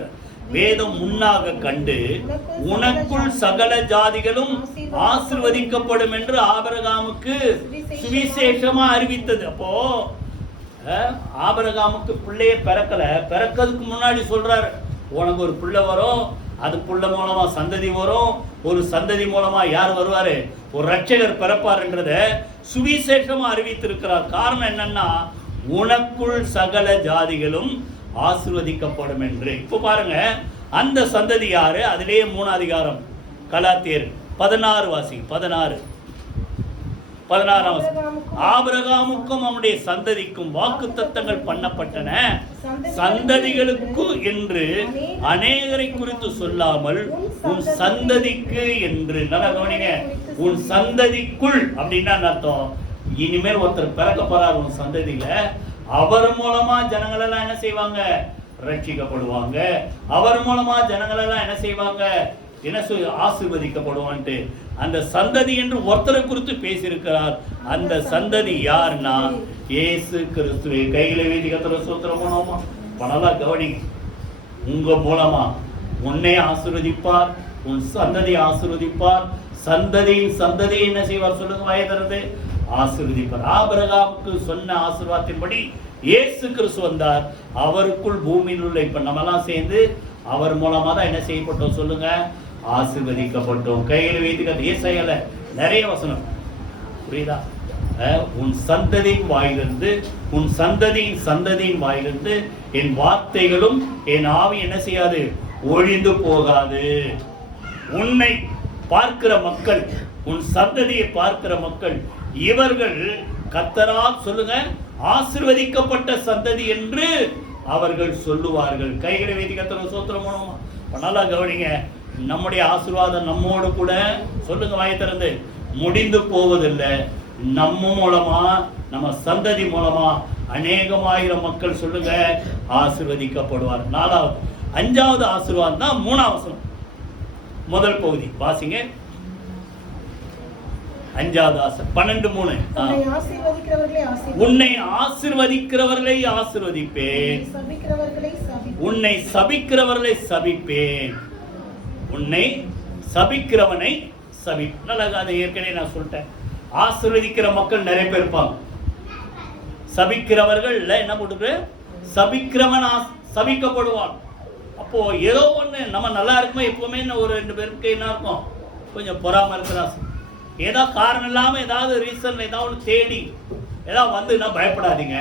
வேதம் முன்னாக கண்டு உனக்குள் சகல ஜாதிகளும் ஆசீர்வதிக்கப்படும் என்று ஆபிரகாமுக்கு சுவிசேஷமா அறிவித்தது. அப்போ ஆபிரகாமுக்கு பிள்ளையே பிறக்கிறதுக்கு முன்னாடி சொல்றாரு, உனக்கு ஒரு பிள்ளை வரும், அது புள்ள மூலமா சந்ததி வரும், ஒரு சந்ததி மூலமா யார் வருவாரு? ஒரு ரட்சகர் பிறப்பார்ன்றத சுவிசேஷமா அறிவித்திருக்கிறார். காரணம் என்னன்னா, உனக்குள் சகல ஜாதிகளும் ஆசீர்வதிக்கப்படும் என்று. இப்போ பாருங்க, அந்த சந்ததி யாரு? அதிலேயே 3 அதிகாரம் கலாத்தியர் 16 வாசி. 16 ஆபிரகாமுக்கும் அவனுடைய சந்ததிக்கும் வாக்கு தத்தங்கள் பண்ணப்பட்டன. சந்ததிகளுக்கு என்று அநேகரை குறித்து சொல்லாமல் உன் சந்ததிக்கு என்று. நல்லா கவனிங்க, உன் சந்ததிக்குள் அப்படின்னா அர்த்தம், இனிமேல் ஒருத்தர் பிறக்க போறார் உன் சந்ததியில. அவர் மூலமா ஜனங்கள் எல்லாம் என்ன செய்வாங்க? ரட்சிக்கப்படுவாங்க. அவர் மூலமா ஜனங்கள் எல்லாம் என்ன செய்வாங்க? என்ன ஆசீர்வதிக்கப்படுவான்ட்டு அந்த சந்ததி என்று ஒருத்தரை குறித்து பேசியிருக்கிறார். அந்த சந்ததி யாருன்னா இயேசு கிறிஸ்துவை. கைகளை வீதி கத்திர சூத்திரம் போனோமா பணலா கவனி. உங்க மூலமா உன்னை ஆசீர்வதிப்பார், உன் சந்ததி ஆசீர்வதிப்பார். சந்ததியின் சந்ததி என்ன செய்வார்? சொல்லுங்க வயதிலிருந்து ஆசீர்வதிப்பார். ஆபிரகாமுக்கு சொன்ன ஆசீர்வாதத்தின்படி இயேசு கிறிஸ்து வந்தார். அவருக்குள் பூமியில் உள்ள இப்ப நம்மெல்லாம் சேர்ந்து அவர் மூலமா தான் என்ன செய்யப்பட்டோம்? சொல்லுங்க, ஆசீர்வதிக்கப்பட்டோம். கையில் வைத்து ஏசாயால நிறைய வசனம் புரியுதா? உன் சந்ததியின் வாயிலிருந்து, உன் சந்ததியின் சந்ததியின் வாயிலிருந்து என் வார்த்தைகளும் என் ஆவி என்ன செய்யாது? ஒழிந்து போகாது. உன்னை பார்க்கிற மக்கள், உன் சந்ததியை பார்க்கிற மக்கள், இவர்கள் கர்த்தரால் சொல்லுங்க ஆசீர்வதிக்கப்பட்ட சந்ததி என்று அவர்கள் சொல்லுவார்கள். கைகளை வைத்து கர்த்தரை ஸ்தோத்திரம் பண்ணுவோம். நல்லா கவனிங்க, நம்முடைய ஆசீர்வாதம் நம்மோடு கூட சொல்லுங்க வாயை திறந்து முடிந்து போவதில்லை. நம்ம மூலமா, நம்ம சந்ததி மூலமா அநேகமாயிரம் மக்கள் சொல்லுங்க ஆசீர்வதிக்கப்படுவார். 4வது 5வது ஆசீர்வாதம் தான் 3வது வசனம். முதல் பகுதி வாசிங்க. 5வது ஆசை 12:3. உன்னை ஆசீர்வதிக்கிறவர்களை ஆசீர்வதிப்பேன், உன்னை சபிக்கிறவர்களை சபிப்பேன். உன்னை சபிக்கிறவனை சபி. நல்லா, அதை ஏற்கனவே நான் சொல்லிட்டேன். ஆசீர்வதிக்கிற மக்கள் நிறைய பேர் இருப்பாங்க. சபிக்கிறவர்கள் என்ன போட்டு சபிக்கிறவன் சபிக்கப்படுவான். அப்போ ஏதோ ஒண்ணு நம்ம நல்லா இருக்குமோ எப்பவுமே ஒரு 2 பேருக்கு என்ன இருக்கும்? கொஞ்சம் பொறாம இருக்கிறா. ஏதோ காரணம் இல்லாம ஏதாவது ரீசன் ஏதாவது தேடி ஏதாவது வந்துன்னா பயப்படாதீங்க.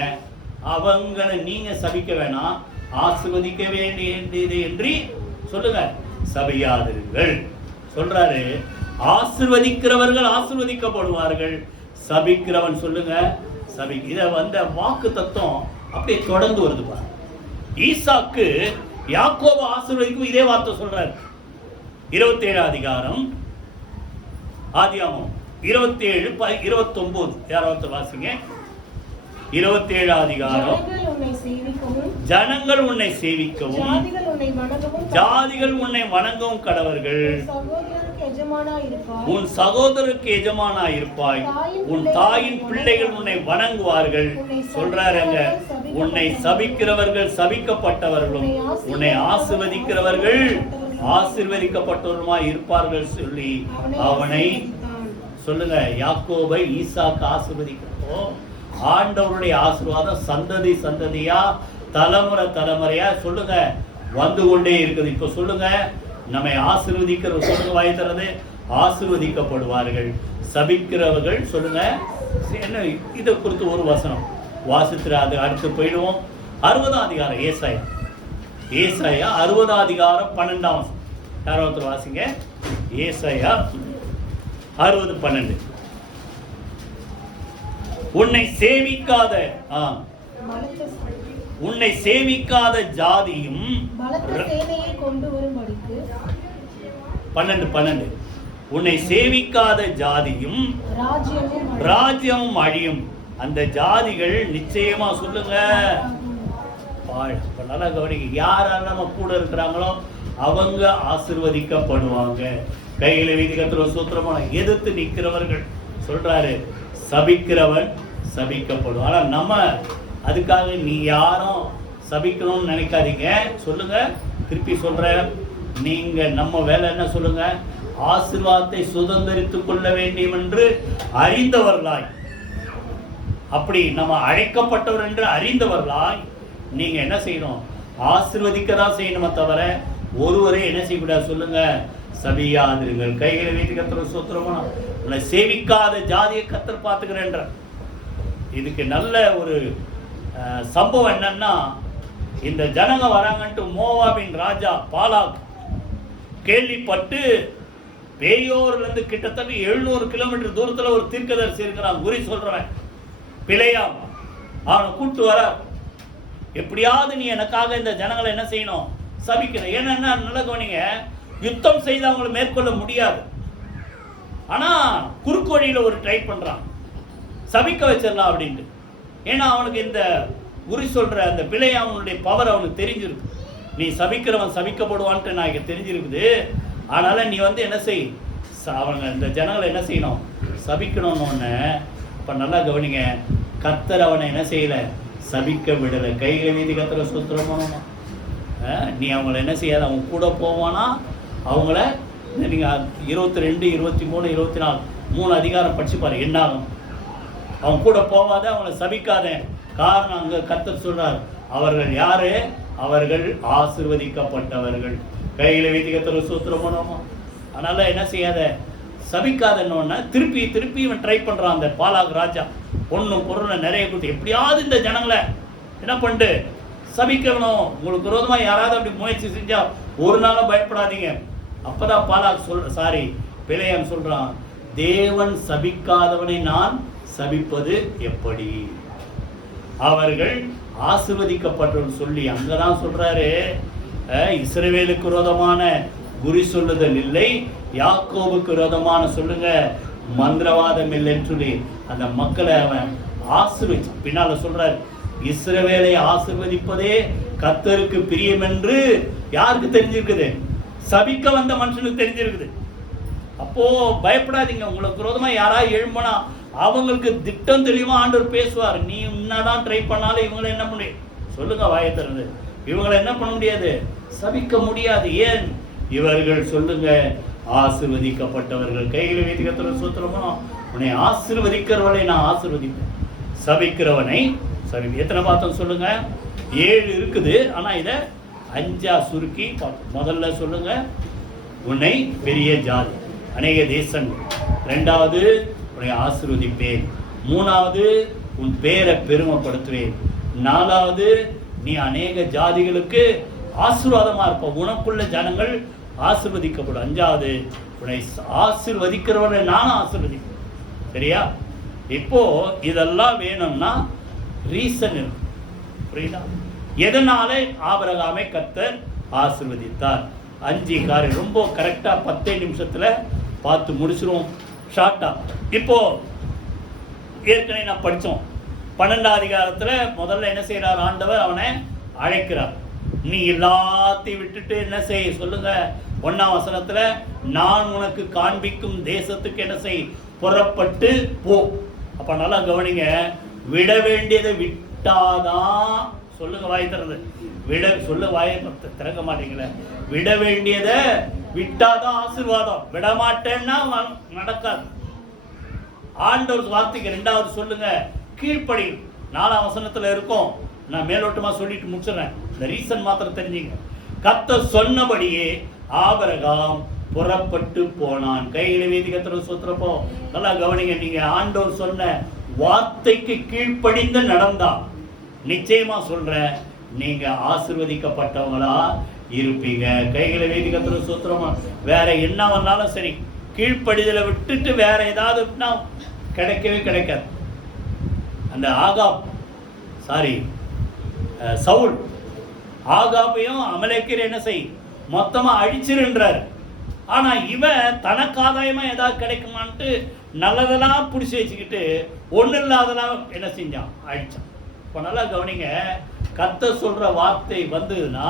அவங்களை நீங்க சபிக்க வேணாம், ஆசீர்வதிக்க வேண்டியது என்று சொல்லுங்க, சபியாதீர்கள் சொல்றாரு. ஆசீர்வதிக்கிறவர்கள் ஆசீர்வதிக்கப்படுவார்கள், சபிக்கிறவன் சொல்லுங்க சபி. இத வாக்கு தத்துவம் அப்படியே தொடர்ந்து வருது பாருங்க. ஈசாக்கு யாக்கோபு ஆசீர்வதிக்கும் இதே வார்த்தை சொல்றாரு. 27 அதிகாரம் ஆதியாகமம் 27-29 யாராவது வாசிங்க. 27 அதிகாரம் ஜனங்கள் உன்னை சேவிக்கவும் ஜாதிகள் உன்னை வணங்கவும் கடவர்கள். உன் சகோதரருக்கு எஜமானா இருப்பாய். உன் தாயின் பிள்ளைகள் உன்னை வணங்குவார்கள். சொல்றாருங்க, உன்னை சபிக்கிறவர்கள் சபிக்கப்பட்டவர்களும் உன்னை ஆசீர்வதிக்கிறவர்கள் ஆசீர்வதிக்கப்பட்டவருமாய் இருப்பார்கள் சொல்லி அவனை சொல்லுங்க. யாக்கோபை ஈசாக்கு ஆசீர்வதிக்கிறப்போ ஆண்டவருடைய ஆசீர்வாதம் சந்ததி சந்ததியா தலைமுறை தலைமுறையா சொல்லுங்க வந்து கொண்டே இருக்குது. இப்ப சொல்லுங்க, நம்மை ஆசீர்வதிக்கிற சொல்லுங்க, வாய் தரது ஆசீர்வதிக்கப்படுவார்கள். சபிக்கிறவர்கள் சொல்லுங்க. என்ன இதை குறித்து ஒரு வசனம் வாசித்து அது அடுத்து போயிடுவோம். 60ஆம் அதிகாரம் ஏசாயா 60ஆம் அதிகாரம் 12ஆம் வசனம். யாரோ ஒருத்தர் வாசிங்க. ஏசாயா 60:12. உன்னை சேவிக்காத ஜாதியும் 12 உன்னை சேவிக்காத ஜாதியும் ராஜ்யமும் அழியும். அந்த ஜாதிகள் நிச்சயமா சொல்லுங்க. நல்லா கவனிக்க, யாரெல்லாம் நம்ம கூட இருக்கிறாங்களோ அவங்க ஆசீர்வதிக்கப்படுவாங்க. கையில வீதி கத்துற சூத்திரமான எதிர்த்து நிற்கிறவர்கள் சொல்றாரு, சபிக்கிறவன் சபிக்கப்படும். ஆனா நம்ம அதுக்காக நீ யாரும் சபிக்கணும்னு நினைக்காதீங்க. சொல்லுங்க, திருப்பி சொல்ற, நீங்க நம்ம வேலை என்ன சொல்லுங்க, ஆசீர்வாதத்தை சுதந்திரித்துக் கொள்ள வேண்டும் என்று அறிந்தவர்களாய், அப்படி நம்ம அழைக்கப்பட்டவர் என்று அறிந்தவர்களாய் நீங்க என்ன செய்யணும், ஆசீர்வதிக்கதான் செய்யணுமே தவிர ஒருவரே என்ன செய்யக்கூடாது சொல்லுங்க, சபியாதிருங்கள். கைகளை வைத்து கத்துற சூத்திரமா உன்னை சேவிக்காத ஜாதியை கத்தர் பார்த்துக்கிறேன்ற. இதுக்கு நல்ல ஒரு சம்பவம் என்னன்னா, இந்த ஜனங்க வராங்கன்ட்டு மோவாபின் ராஜா பாலாக் கேள்விப்பட்டு பேயோர்ல இருந்து கிட்டத்தட்ட 700 கிலோமீட்டர் தூரத்துல ஒரு தீர்க்கதரிசி இருக்கிறான், குறி சொல்றவன் பிழையாம். அவனை கூப்பிட்டு வர, எப்படியாவது நீ எனக்காக இந்த ஜனங்களை என்ன செய்யணும், சபிக்கிற. ஏன்னா நல்ல கவனிங்க, யுத்தம் செய்து அவங்களை மேற்கொள்ள முடியாது. ஆனா குறுக்கு வழியில ஒரு ட்ரை பண்றான், சபிக்க வச்சிடலாம் அப்படின்ட்டு. ஏன்னா அவனுக்கு இந்த குறி சொல்ற அந்த பிழையாமனுடைய பவர் அவனுக்கு தெரிஞ்சிருக்கு. நீ சபிக்கிறவன் சபிக்கப்படுவான்ட்டு நான் இங்க தெரிஞ்சிருக்குது. அதனால நீ வந்து என்ன செய், அவங்க இந்த ஜனங்களை என்ன செய்யணும், சபிக்கணும்னு. அப்ப நல்லா கவனிங்க, கர்த்தர் அவனை என்ன செய்யல, சபிக்க விடலை. கைகளை வீதி கர்த்தரை சுத்திரமானோமா, நீ அவங்கள என்ன செய்யாத, அவங்க கூட போவானா அவங்கள. நீங்கள் 22, 23, 24 3 அதிகாரம் படிச்சு பாரு, என்ன ஆகும். அவங்க கூட போவாத, அவங்கள சபிக்காத. காரணம் அங்கே கர்த்தர் சொல்றார், அவர்கள் யாரு, அவர்கள் ஆசீர்வதிக்கப்பட்டவர்கள். கையில வீதி கர்த்தரை சுத்திரமானோமா. அதனால என்ன செய்யாத, சபிக்காதன்னு. திருப்பி திருப்பி இவன் ட்ரை பண்றான். அந்த பாலாக் ராஜா பொண்ணும் பொருளை நிறைய கொடுத்து எப்படியாவது இந்த ஜனங்களை என்ன பண்ணிட்டு சபிக்கணும். உங்களுக்கு விரோதமா யாராவது அப்படி முயற்சி செஞ்சா ஒரு நாளும் பயப்படாதீங்க. அப்பதான் பாலாக் பிழையாம் சொல்றான், தேவன் சபிக்காதவனை நான் சபிப்பது எப்படி, அவர்கள் ஆசீர்வதிக்கப்பட்டவர்கள் சொல்லி அங்கதான் சொல்றாரு, இஸ்ரவேலுக்கு விரோதமான குறி சொல்லுதல் இல்லை, யாக்கோபுக்கு விரோதமான சொல்லுங்க மந்திரவாதம் இல்லைன்னு சொல்லி அந்த மக்களை அவன் ஆசீர்வதிச்சு பின்னால சொல்றாரு, இஸ்ரவேலை ஆசீர்வதிப்பதே கர்த்தருக்கு பிரியம் என்று யாருக்கு தெரிஞ்சிருக்குது, சபிக்க வந்த மனுஷனுக்கு தெரிஞ்சிருக்குது. அப்போ பயப்படாதீங்க. உங்களுக்கு விரோதமா யாராவது எழும்பனா அவங்களுக்கு திட்டம் தெளிவா ஆண்டவர் பேசுவார். நீ என்னதான் ட்ரை பண்ணாலும் இவங்களை என்ன பண்ண சொல்லுங்க, வாயை திறந்து இவங்களை என்ன பண்ண முடியாது, சபிக்க முடியாது. ஏன், இவர்கள் சொல்லுங்க ஆசீர்வதிக்கப்பட்டவர்கள். கையில் வைத்து கர்த்தரை சூத்திரமா, உன்னை ஆசீர்வதிக்கிறவனை நான் ஆசீர்வதிப்பேன், சபிக்கிறவனை சபி. எத்தனை பார்த்தோம் சொல்லுங்க, 7 இருக்குது. ஆனா இதை 5 சுருக்கி பார்த்தோம். முதல்ல சொல்லுங்க, உன்னை பெரிய ஜாதி, அநேக தேசங்கள். 2வது உன்னை ஆசீர்வதிப்பேன். 3வது உன் பேரை பெருமைப்படுத்துவேன். 4வது நீ அநேக ஜாதிகளுக்கு ஆசீர்வாதமா இருப்ப, உனக்குள்ள ஜனங்கள் ஆசீர்வதிக்கப்படும். 5வது உன்னை ஆசீர்வதிக்கிறவரை நானும் ஆசீர்வதிப்பேன். சரியா? இப்போ இதெல்லாம் வேணும்னா ரீசன் இருக்கு, புரியுதா? எதனால ஆபிரகாமை கர்த்தர் ஆசீர்வதித்தார்? 5 காரியம் ரொம்ப கரெக்டா 10 நிமிஷத்துல பார்த்து முடிச்சிருவோம் ஷார்ட்டா. இப்போ ஏற்கனவே நான் படித்தோம் 12ஆம் அதிகாரத்துல முதல்ல என்ன செய்யறார் ஆண்டவர், அவனை அழைக்கிறார். நீ எல்லாத்தையும் விட்டுட்டு என்ன செய்ய சொல்லுங்க. 1ஆம் வசனத்துல, நான் உனக்கு காண்பிக்கும் தேசத்துக்கு என்ன செய், புறப்பட்டு போ. அப்ப நல்லா கவனிங்க, விட வேண்டியதை விட்டாதான், சொல்லுங்க வாய் திறந்து, விட சொல்ல வாயை திறக்க மாட்டீங்களே, விட வேண்டியதை விட்டாதான் ஆசீர்வாதம். விட மாட்டேன்னா நடக்காது. ஆண்டவர் வார்த்தைக்கு 2வது சொல்லுங்க, கீழ்ப்படி. 4ஆம் வசனத்துல இருக்கும், நான் மேலோட்டமா சொல்லிட்டு முடிச்சிடறேன், இந்த ரீசன் மாத்திரம் தெரிஞ்சுங்க. கர்த்தர் சொன்னபடியே ஆபிரகாம் புறப்பட்டு போனான். கைகளை வீதி கர்த்தர் சுத்துறப்போ நல்லா கவனிங்க, நீங்க ஆண்டவர் சொன்ன வார்த்தைக்கு கீழ்ப்படிந்து நடந்தா நிச்சயமா சொல்றேன், நீங்க ஆசீர்வதிக்கப்பட்டவங்களா இருப்பீங்க. கைகளை வீதி கர்த்தர் சுத்துறோமா, வேற என்ன வந்தாலும் சரி, கீழ்ப்படிதலை விட்டுட்டு வேற ஏதாவது கிடைக்கவே கிடைக்காது. அந்த சவுல் ஆகாபையும் அமலேக்கர் என்ன செய், மொத்தமா அழிச்சிருன்றார். ஆனா இவன் தனக்கு ஆதாயமா ஏதாவது கிடைக்குமான்ட்டு நல்லதெல்லாம் பிடிச்சி வச்சுக்கிட்டு ஒண்ணு இல்லாதெல்லாம் என்ன செஞ்சான், அழிச்சான். இப்ப நல்லா கவனிங்க, கர்த்தர் சொல்ற வார்த்தை வந்ததுன்னா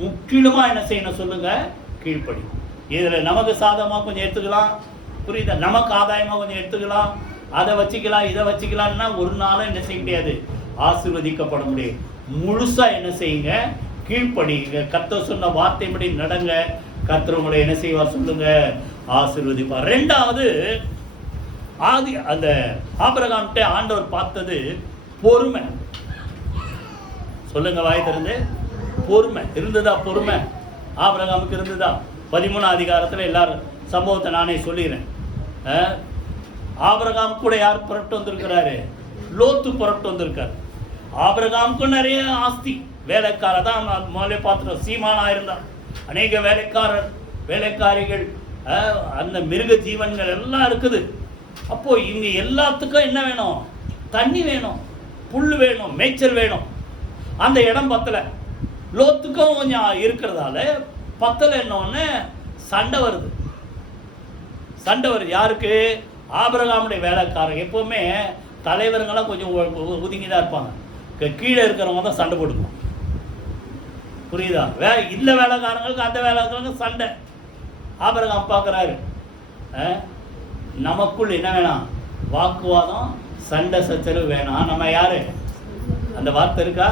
முற்றிலுமா என்ன செய்யணும் சொல்லுங்க, கீழ்ப்படி. இதுல நமக்கு சாதகமா கொஞ்சம் எடுத்துக்கலாம், புரியுதா, நமக்கு ஆதாயமா கொஞ்சம் எடுத்துக்கலாம், அதை வச்சுக்கலாம் இதை வச்சுக்கலாம்னா ஒரு நாளும் என்ன செய்ய முடியாது, ஆசீர்வதிக்கப்பட முடியும். முழுசா என்ன செய்யுங்க, கீழ்ப்படிங்க. கர்த்தர் சொன்ன வார்த்தைப்படி நடங்க, கர்த்தர் உங்களை என்ன செய்வார் சொல்லுங்க, ஆசீர்வதிப்பார். 2வது, அந்த ஆபிரகாம்கிட்ட ஆண்டவர் பார்த்தது பொறுமை. சொல்லுங்க வாய் திறந்து, பொறுமை இருந்ததா? பொறுமை ஆபிரகாமுக்கு இருந்ததா? 13ஆம் அதிகாரத்துல எல்லாரும் சம்பவத்தை நானே சொல்லிடுறேன். ஆபிரகாம் கூட யார் புறப்பட்டு வந்திருக்கிறாரு, லோத்து புறப்பட்டு வந்திருக்காரு. ஆபிரகாமுக்கும் நிறைய ஆஸ்தி, வேலைக்காரர் தான் முதலே பார்த்துட்டோம், சீமானா இருந்தான், அநேக வேலைக்காரிகள், அந்த மிருக ஜீவன்கள் எல்லாம் இருக்குது. அப்போ இங்க எல்லாத்துக்கும் என்ன வேணும், தண்ணி வேணும், புல் வேணும், மேய்ச்சல் வேணும். அந்த இடம் பத்தல, லோத்துக்கும் கொஞ்சம் இருக்கிறதால பத்தல. என்னொன்னு சண்டை வருது. யாருக்கு, ஆபிரகாமுடைய வேலைக்காரர். எப்பவுமே தலைவருங்கெல்லாம் கொஞ்சம் ஒதுங்கிதான் இருப்பாங்க, கீழே இருக்கிறவங்க தான் சண்டை போட்டுக்குவோம், புரியுதா? இந்த வேலைக்காரங்களுக்கு அந்த வேலைக்காரங்க சண்டை. ஆபிரகாம் பார்க்குறாரு, நமக்குள் என்ன வேணாம், வாக்குவாதம், சண்டை சச்சரவு வேணாம். நம்ம யாரு, அந்த வார்த்தை இருக்கா,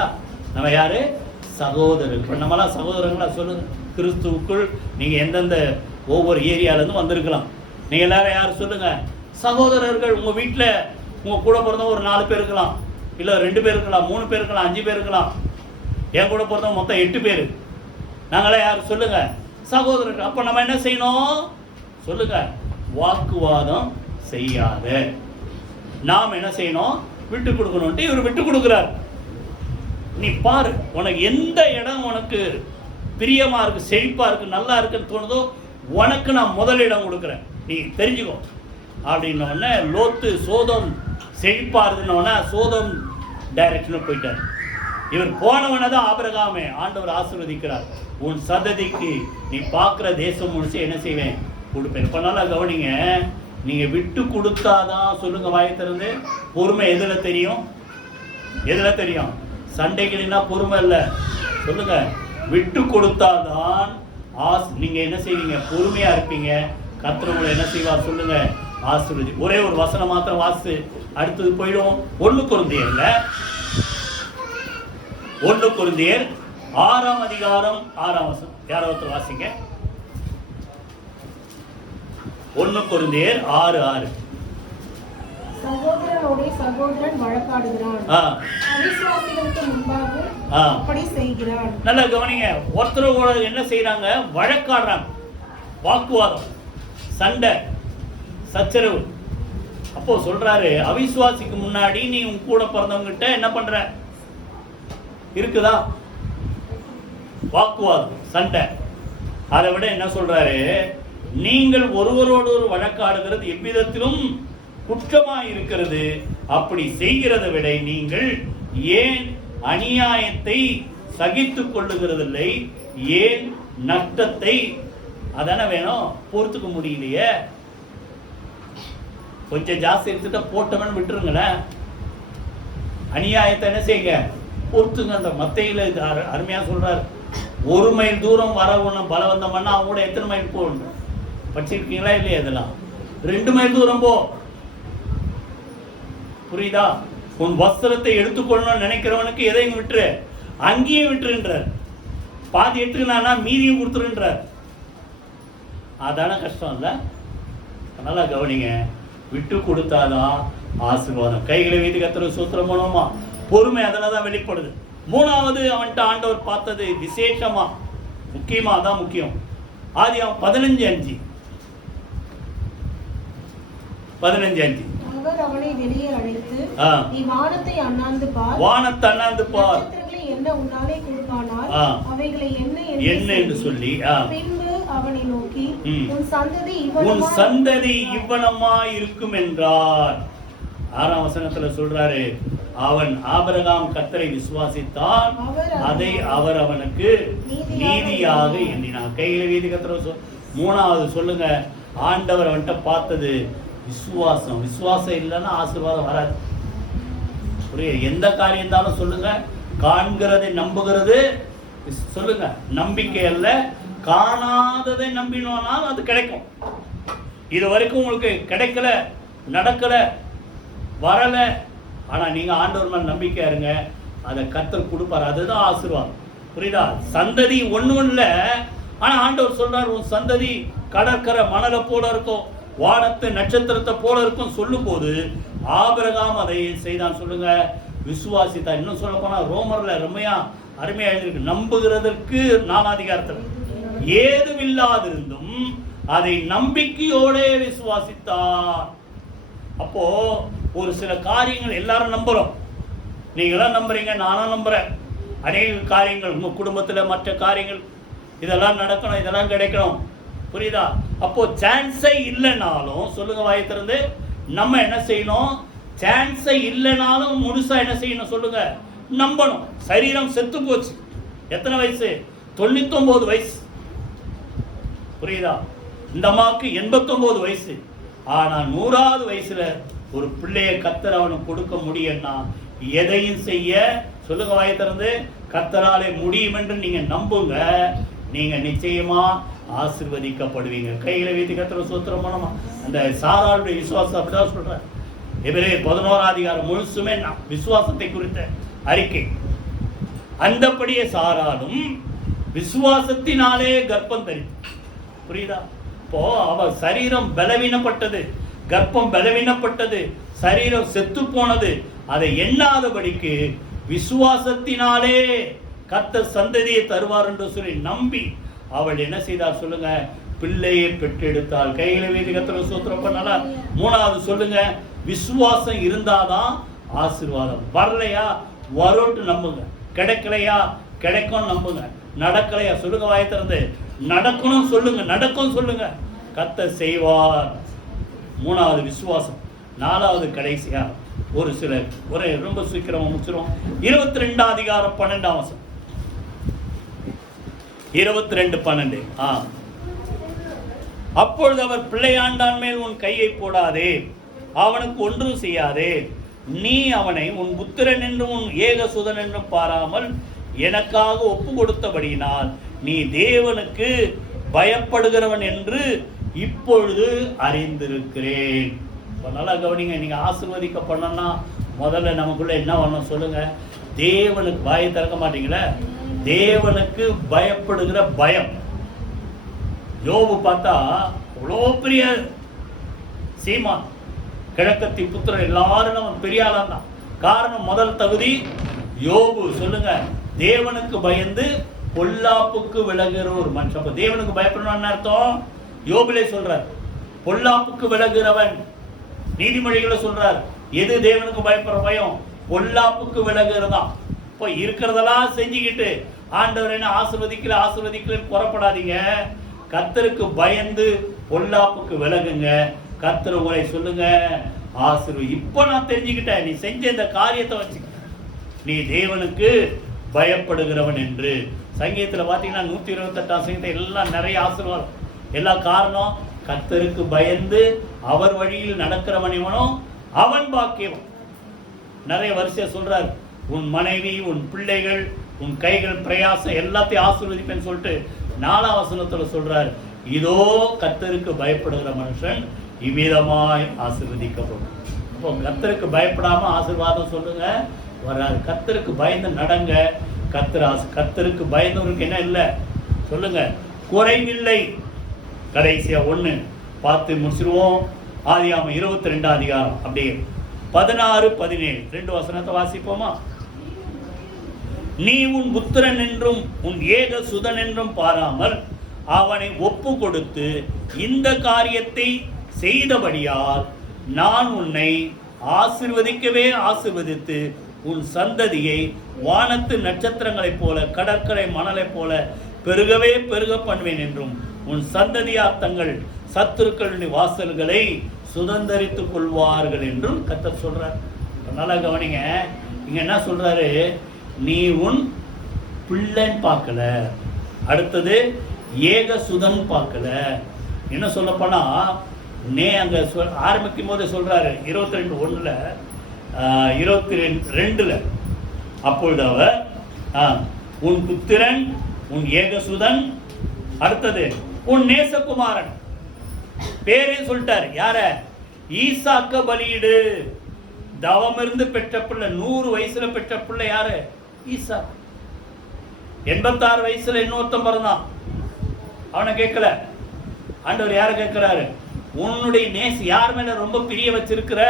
நம்ம யாரு, சகோதரர். இப்போ நம்மளாம் சகோதரங்களா சொல்லுங்க. கிறிஸ்துவுக்குள் நீங்க எந்தெந்த ஒவ்வொரு ஏரியாலேருந்து வந்திருக்கலாம், நீங்க எல்லாரும் யார் சொல்லுங்க, சகோதரர்கள். உங்க வீட்டில் உங்க கூட பிறந்தவங்க ஒரு 4 பேர் இருக்கலாம், இல்லை 2 பேர் இருக்கலாம், 3 பேர் இருக்கலாம், 5 பேர் இருக்கலாம். என் கூட பிறந்தவங்க மொத்தம் 8 பேர். நாங்களே யார் சொல்லுங்க, சகோதரர்கள். அப்போ நம்ம என்ன செய்யணும் சொல்லுங்க, வாக்குவாதம் செய்யாத நாம் என்ன செய்யணும், விட்டு கொடுக்கணும்ட்டு இவர் விட்டு கொடுக்குறார். நீ பாரு, உனக்கு எந்த இடம் உனக்கு பிரியமா இருக்கு, செழிப்பா இருக்கு, நல்லா இருக்குன்னு தோணுதோ, உனக்கு நான் முதலிடம் கொடுக்குறேன், நீ தெரிஞ்சுக்கோ அப்படின்னோடனே லோத்து சோதம் செழிப்பா இருக்குன்னொடனே சோதம் டைரக்ஷனில் போயிட்டார். இவர் போனவனை தான் ஆபிரகாமே ஆண்டவர் ஆசீர்வதிக்கிறார். உன் சந்ததிக்கு நீ பார்க்குற தேசம் முடிச்சு என்ன செய்வேன், கொடுப்பேன். இப்போ நல்லா கவனிங்க, நீங்க விட்டு கொடுத்தாதான் சொல்லுங்க வாயை திறந்து, பொறுமை எதுல தெரியும், எதுல தெரியும், சண்டைகள்னா பொறுமை இல்லை சொல்லுங்க. விட்டு கொடுத்தாதான் நீங்க என்ன செய்வீங்க, பொறுமையா இருப்பீங்க. கர்த்தர் உங்களை என்ன செய்வார் சொல்லுங்க, ஆசீர்வதி. ஒரே ஒரு வசனம் மாத்திரம் வாசி, அடுத்தது போயிடும். 1 கொரிந்தியர்ல 1 கொரிந்தியர் 6ஆம் அதிகாரம் 6ஆம் வசனம், யாராவது வாசிங்க. 1 கொரிந்தியர் 6:6. சகோதரனோட சகோதரன் வழக்காடுகிறான், அவிசுவாசிகளுக்கு முன்பாக அப்படி செய்கிறான். நல்லா கவனிங்க, ஒருத்தரோட என்ன செய்யறாங்க, வழக்காடுறாங்க, வாக்குவாதம், சண்டை சச்சரவு. அப்போ சொல்றாரு, அவிசுவாசிக்கு முன்னாடி நீ உன் கூட பிறந்தவங்க கிட்ட என்ன பண்ற, இருக்குதா வாக்குவாதம், சண்டை. அதை விட என்ன சொல்றாரு, நீங்கள் ஒருவரோடு ஒரு வழக்காடுகிறது எவ்விதத்திலும் குற்றமாய் இருக்கிறது. அப்படி செய்கிறதை விட நீங்கள் ஏன் அநியாயத்தை சகித்துக் கொள்ளுகிறதில்லை, ஏன் நஷ்டத்தை அதான வேணும் பொறுத்துக்க முடியலையே. கொஞ்சம் ஜாஸ்தி எடுத்துட்டா போட்டவன் விட்டுருங்களேன், அநியாயத்தை என்ன செய்யுங்க பொறுத்துங்க. அந்த மத்தையில அருமையா சொல்றாரு, 1 மைல் தூரம் வர ஒண்ணு பலவந்தம் பண்ணா அவங்க கூட எத்தனை மைல் போகணும் படிச்சிருக்கீங்களா இல்லையா? இதெல்லாம் 2 மைல் தூரம் போ. புரியுதா? உன் வஸ்திரத்தை எடுத்துக்கொள்ளணும்னு நினைக்கிறவனுக்கு எதையும் விட்டுரு, அங்கேயே விட்டுருன்றார். பாதி எடுத்துக்கினா மீதியும் கொடுத்துருன்றார். அதான கஷ்டம் இல்ல? நல்லா கவனிங்க. விட்டு கொடுத்தாதான் ஆசீர்வாதம். கைகளை வீட்டு கர்த்தருக்கு ஸ்தோத்திரம் பண்ணுவோமா? பொறுமை அதனாலதான் வெளிப்படுது. 3வது அவன்கிட்ட ஆண்டவர் பார்த்தது விசேஷமா, முக்கியமா, அதான் முக்கியம். ஆதியாகமம் 15:5 அவர் அவனை வெளியே அழைத்து, நீ வானத்தை அண்ணாந்து பார், நட்சத்திரங்களை என்ன உன்னாலே கொடுப்பானால் அவைகளை என்ன என்று சொல்லி, பின்பு அவனை நோக்கி, உன் சந்ததி இவ்வனமா இருக்கும் என்றார். 6ஆம் வசனத்துல சொல்றாரு, அவன் ஆபிரகாம் கர்த்தரை விசுவாசித்தான், அதை அவர் அவனுக்கு நீதியாக எண்ணினார். கையில வீதி கர்த்தரை 3வது சொல்லுங்க, ஆண்டவர் அவன்கிட்ட பார்த்தது விசுவாசம். விசுவாசம் இல்லைன்னா ஆசீர்வாதம் வராது. புரிய? எந்த காரியம் இருந்தாலும் சொல்லுங்க, காண்கிறதை நம்புகிறது சொல்லுங்க, நம்பிக்கை அல்ல, காணாததை நம்பினோம்னால் அது கிடைக்கும். இது வரைக்கும் உங்களுக்கு கிடைக்கல, நடக்கல, வரல, ஆனா நீங்க ஆண்டவர் மேல நம்பிக்கையா இருங்க, அதை கர்த்தர் கொடுப்பார். அதுதான் ஆசீர்வாதம். புரியுதா? சந்ததி ஒண்ணும் இல்ல, ஆனா ஆண்டவர் சொல்றார், உன் சந்ததி கடற்கரை மணலை போல இருக்கும், வானத்து நட்சத்திரத்தை போல இருக்கும் சொல்லும் போது ஆபிரகாம் அதை செய்தான். சொல்லுங்க, விசுவாசித்தா. இன்னும் சொல்ல போனா ரோமர்ல ரம்மையா அருமையா எழுதிருக்கு, நம்புகிறதற்கு 4ஆம் அதிகாரத்தில் ஏதுமில்லாதிருந்தும் அதை நம்பிக்கையோட விசுவாசித்தார். அப்போ ஒரு சில காரியங்கள் எல்லாரும் நம்புறோம். நீங்களாம் நம்புறீங்க, நானும் நம்புறேன். அநேக காரியங்கள் உங்க குடும்பத்துல மற்ற காரியங்கள் இதெல்லாம் நடக்கணும், இதெல்லாம் கிடைக்கணும். புரியுதா? அப்போ சான்ஸே இல்லைனாலும் சொல்லுங்க, வாயை திறந்து, நம்ம என்ன செய்யணும்? சான்ஸே இல்லைனாலும் முழுசா என்ன செய்யணும் சொல்லுங்க, நம்பணும். சரீரம் செத்து போச்சு. எத்தனை வயசு? 99 வயசு. புரியுதா? இந்த அம்மாவுக்கு 89 வயசு. ஆனா 100வது வயசுல ஒரு பிள்ளைய கர்த்தர் அவனுக்கு கொடுக்க முடியும்னா எதையும் செய்ய சொல்லுங்க, வாயை திறந்து, கர்த்தராலே முடியும் என்று நீங்க நம்புங்க. நீங்க நிச்சயமா ஆசீர்வதிக்கப்படுவீங்க. கையில வீட்டு கர்த்தரை ஸ்தோத்திரம் பண்ணுமா? அந்த சாராளுடைய விசுவாசம் அப்படிதான் சொல்ற. எபிரேயர் 11ஆம் அதிகாரம் முழுசுமே விசுவாசத்தை குறித்த அறிக்கை. அந்தபடியே சாராலும் விசுவாசத்தினாலே கர்ப்பம் தரித்து. புரியுதா? இப்போ அவ சரீரம் பலவீனப்பட்டது, கர்ப்பம் பலவீனப்பட்டது, சரீரம் செத்து போனது. அதை எண்ணாதபடிக்கு விசுவாசத்தினாலே கர்த்தர் சந்ததியை தருவார் என்று சொல்லி நம்பி அவள் என்ன செய்தார் சொல்லுங்க, பிள்ளையை பெற்றெடுத்தாள். கையில வீதி கர்த்தரை ஸ்தோத்திரம் பண்ணல. 3வது சொல்லுங்க, விசுவாசம் இருந்தாதான் ஆசீர்வாதம். வரலையா வரோட்டு நம்புங்க, கிடைக்கலையா கிடைக்கும் நம்புங்க, நடக்கலையா சொல்லுங்க, வாயை திறந்து, நடக்கணும் சொல்லுங்க, நடக்கும் சொல்லுங்க, கர்த்தர் செய்வார். 3வது விசுவாசம். 4வது கடைசியா ஒரு சிலர் ஒரே ரொம்ப சீக்கிரமா முடிச்சிரும். 22ஆம் அதிகாரம் 12ஆம் வசனம். 22:12. அப்பொழுது அவர், பிள்ளையாண்டான் மேல் உன் கையை போடாதே, அவனுக்கு ஒன்றும் செய்யாதே, நீ அவனை உன் புத்திரன் என்றும் உன் ஏகசுதன் என்றும் பாராமல் எனக்காக ஒப்பு கொடுத்தபடியினால் நீ தேவனுக்கு பயப்படுகிறவன் என்று இப்பொழுது அறிந்திருக்கிறேன். நல்லா கவனிங்க. நீங்க ஆசீர்வதிக்கப்படணும்னா முதல்ல நமக்குள்ள என்ன வரணும் சொல்லுங்க, தேவனுக்கு வாயை திறக்க மாட்டீங்களா? தேவனுக்கு பயப்படுகிற பயம். யோபு பார்த்தா அவ்வளோ பெரிய சீமான், கிழக்கத்தி புத்திரன், எல்லாரும் நம்ம பெரிய ஆளாம் தான். காரணம், முதல் தகுதி யோபு சொல்லுங்க, தேவனுக்கு பயந்து பொல்லாப்புக்கு விலகுற ஒரு மனுஷன். தேவனுக்கு பயப்படணும்னு அர்த்தம் யோபிலே சொல்றார், பொல்லாப்புக்கு விலகுறவன். நீதிமொழிகளை சொல்றார், எது தேவனுக்கு பயப்படுற பயம்? பொல்லாப்புக்கு விலகுறதான். இப்போ இருக்கிறதெல்லாம் செஞ்சுக்கிட்டு ஆண்டவர் என்ன ஆசீர்வதிக்கல புறப்படாதீங்க. கர்த்தருக்கு பயந்து பொல்லாப்புக்கு விலகுங்க. கர்த்தர் உங்களை சொல்லுங்க ஆசீர்வதி. இப்போ நான் தெரிஞ்சுக்கிட்டேன், நீ செஞ்ச இந்த காரியத்தை வச்சு நீ தேவனுக்கு பயப்படுகிறவன் என்று. சங்கீதத்தில் பார்த்தீங்கன்னா 128ஆம் சங்கீதம் எல்லாம் நிறைய ஆசீர்வாதம். எல்லா காரணம், கர்த்தருக்கு பயந்து அவர் வழியில் நடக்கிறவன் இவனும் அவன் பாக்கியவன். நிறைய வரிசையா சொல்றாரு. உன் மனைவி, உன் பிள்ளைகள், உன் கைகள் பிரயாசம் எல்லாத்தையும் ஆசீர்வதிப்பேன்னு சொல்லிட்டு 4ஆம் வசனத்துல சொல்றாரு, இதோ கர்த்தருக்கு பயப்படுகிற மனுஷன் இவ்விதமாய் ஆசீர்வதிக்கப்படும். அப்போ கர்த்தருக்கு பயப்படாம ஆசீர்வாதம் சொல்லுங்க வராது. கர்த்தருக்கு பயந்து நடங்க. கர்த்தருக்கு பயந்தவருக்கு என்ன இல்லை சொல்லுங்க, குறைவில்லை. கடைசியா 1 பார்த்து முடிச்சிருவோம். ஆதியாகமம் 22 அதிகாரம் அப்படியே 16, 17 2 வசனத்தை வாசிப்போமா? நீ உன் புத்திரன் என்றும் உன் ஏக சுதன் என்றும் பாராமல் அவனை ஒப்பு கொடுத்து இந்த காரியத்தை செய்தபடியால் நான் உன்னை ஆசீர்வதிக்கவே ஆசீர்வதித்து உன் சந்ததியை வானத்து நட்சத்திரங்களைப் போல கடற்கரை மணலைப் போல பெருகவே பெருக பண்ணுவேன் என்றும் உன் சந்ததியார் தங்கள் சத்துருக்களுடைய வாசல்களை சுதந்தரித்துக் கொள்வார்கள் என்றும் கர்த்தர் சொல்றார். நல்லா கவனிங்க, இங்க என்ன சொல்றாரு, நீ உன் பிள்ளைன்னு பார்க்கல, அடுத்தது ஏக சுதன் பார்க்கல. என்ன சொல்ல போனா அங்க ஆரம்பிக்கும் போது சொல்றாரு 22:1 22:2 அப்பொழுது அவர் உன் புத்திரன், உன் ஏகசுதன், அடுத்தது உன் நேசகுமாரன் பேரே சொல்லிட்டார். யார? ஈசாக்க பலியிடு. தவம் இருந்து பெற்ற பிள்ளை, 100 வயசுல பெற்ற பிள்ளை யாரு? ஈசாக். 86 வயசுல இன்னொருத்தன் பிறந்தான், அவனை கேட்கல. ஆண்டவர் யார கேட்கிறாரு? உன்னுடைய நேச யார் மேல ரொம்ப பிரிய வச்சிருக்கிற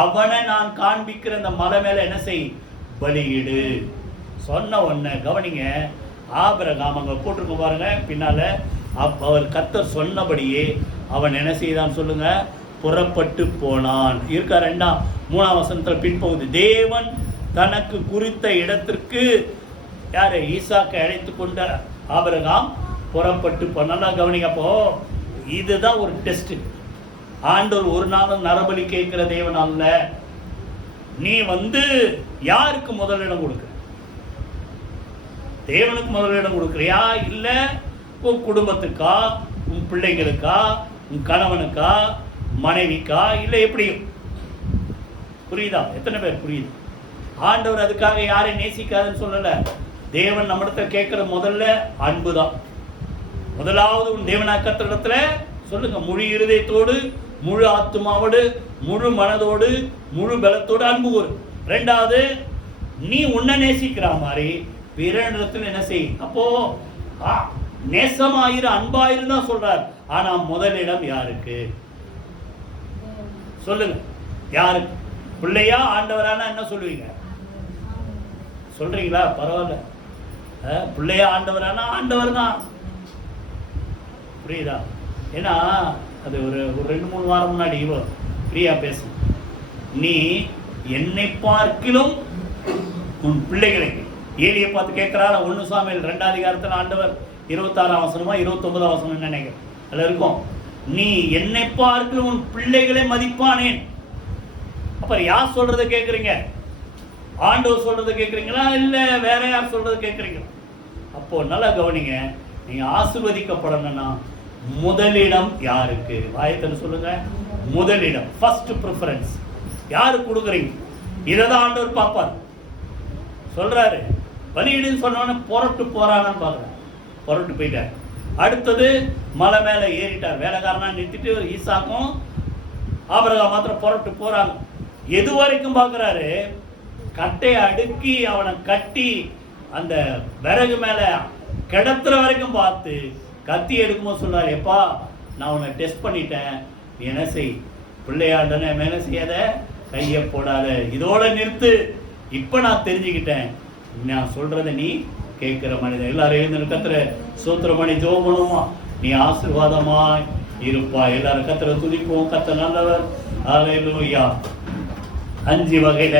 அவனை நான் காண்பிக்கிற அந்த மலை மேல என்ன செய், பலியிடு. சொன்ன உடனே கவனிங்க, ஆபிரகாம் அங்க போட்டிருக்க பாருங்க பின்னால, அவர் கர்த்தர் சொன்னபடியே அவன் என்ன செய்தான் சொல்லுங்க, புறப்பட்டு போனான். இருக்கா 2ஆம் 3ஆம் வசனத்தில் பின்பகுதி, தேவன் தனக்கு குறித்த இடத்திற்கு யாரு? ஈசாக்கை அழைத்து கொண்ட ஆபிரகாம் புறப்பட்டு போனான். கவனிங்க, அப்போ இதுதான் ஒரு டெஸ்ட். ஆண்டவர் ஒரு நாளும் நரபலி கேட்கிற தேவன் அல்ல. நீ யாருக்கு முதலிடம் கொடுக்க? தேவனுக்கு முதலிடம் கொடுக்கிறியா, இல்ல உன் குடும்பத்துக்கா, உன் பிள்ளைகளுக்கா, உன் கணவனுக்கா, மனைவிக்கா, இல்ல எப்படியும்? புரியுதா? எத்தனை பேர் புரியுது? ஆண்டவர் அதுக்காக யாரையும் நேசிக்காதுன்னு சொல்லல. தேவன் நம்மிடத்தை கேட்கிற முதல்ல அன்புதான். முதலாவது உன் தேவனாக்கத்திடத்துல சொல்லுங்க, முழு இருதயத்தோடு, முழு ஆத்துமாவோடு, முழு மனதோடு, முழு பலத்தோடு அன்பு கூறு. 2வது, நீ உன்னை நேசிக்கிற மாதிரி பிறனிடத்தில் என்ன செய். அப்போ நேசமாயிரு, அன்பாயிரு தான் சொல்றார். ஆனா முதலிடம் யாருக்கு சொல்லுங்க? யாருக்கு? பிள்ளையா ஆண்டவரானா என்ன சொல்லுவீங்க? சொல்றீங்களா? பரவாயில்ல. பிள்ளையா ஆண்டவரானா ஆண்டவர் தான். புரியுதா? ஏன்னா அது ஒரு 2-3 வாரம் முன்னாடி பிரியா பேசும், நீ என்னை பார்க்கிலும் உன் பிள்ளைகளை, ஏலியை பார்த்து கேட்கிறார 1 சாமுவேல் 2ஆம் அதிகாரத்தில் ஆண்டவர் 26ஆம் வசனமா 29ஆம் வசனம் நினைக்கிறேன் அதுல இருக்கும், நீ என்னை பார்க்கிலும் உன் பிள்ளைகளை மதிப்பானேன். அப்புறம் யார் சொல்றதை கேட்குறீங்க? ஆண்டவர் சொல்றதை கேட்குறீங்களா, இல்ல வேற யார் சொல்றதை கேட்குறீங்களா? அப்போ நல்லா கவனிங்க, நீங்க ஆசீர்வதிக்கப்படணும்னா முதலிடம் யாருக்கு? வாயத்தில் சொல்லுங்க, முதலிடம், ஃபர்ஸ்ட் ப்ரிஃபரன்ஸ் யாருக்கு கொடுக்குறீங்க? இதைதான் ஆண்டவர் பார்ப்பார். சொல்றாரு, பலியிடுன்னு சொன்னோன்னு புறட்டு போறானான்னு பார்க்குறேன். புறட்டு போயிட்டார். அடுத்தது மலை மேலே ஏறிட்டார். வேலைக்காரனா நிறுத்திட்டு ஈசாக்கும் ஆபிரகாம் மாத்திரம் புறட்டு போறாங்க. எது வரைக்கும் பார்க்குறாரு? கட்டையை அடுக்கி அவனை கட்டி அந்த விறகு மேலே கிடத்துற வரைக்கும் பார்த்து கத்தி எடுக்கும்போது சொல்றாரு, எப்பா நான் உன்னை டெஸ்ட் பண்ணிட்டேன், நீ என்ன செய், பிள்ளையாண்டன மேலே செய்யாத, கையை போடாத, இதோட நிறுத்து. இப்போ நான் தெரிஞ்சுக்கிட்டேன், நான் சொல்றதை நீ கேட்கிற மனிதன். எல்லாரும் எழுந்து கத்துற சூத்திரமணி ஜெபம் பண்ணுவோமா? நீ ஆசீர்வாதமாய் இருப்பா. எல்லாரும் கத்துற துதிப்போம். கத்த நல்லவர். அல்லேலூயா. 5 வகையில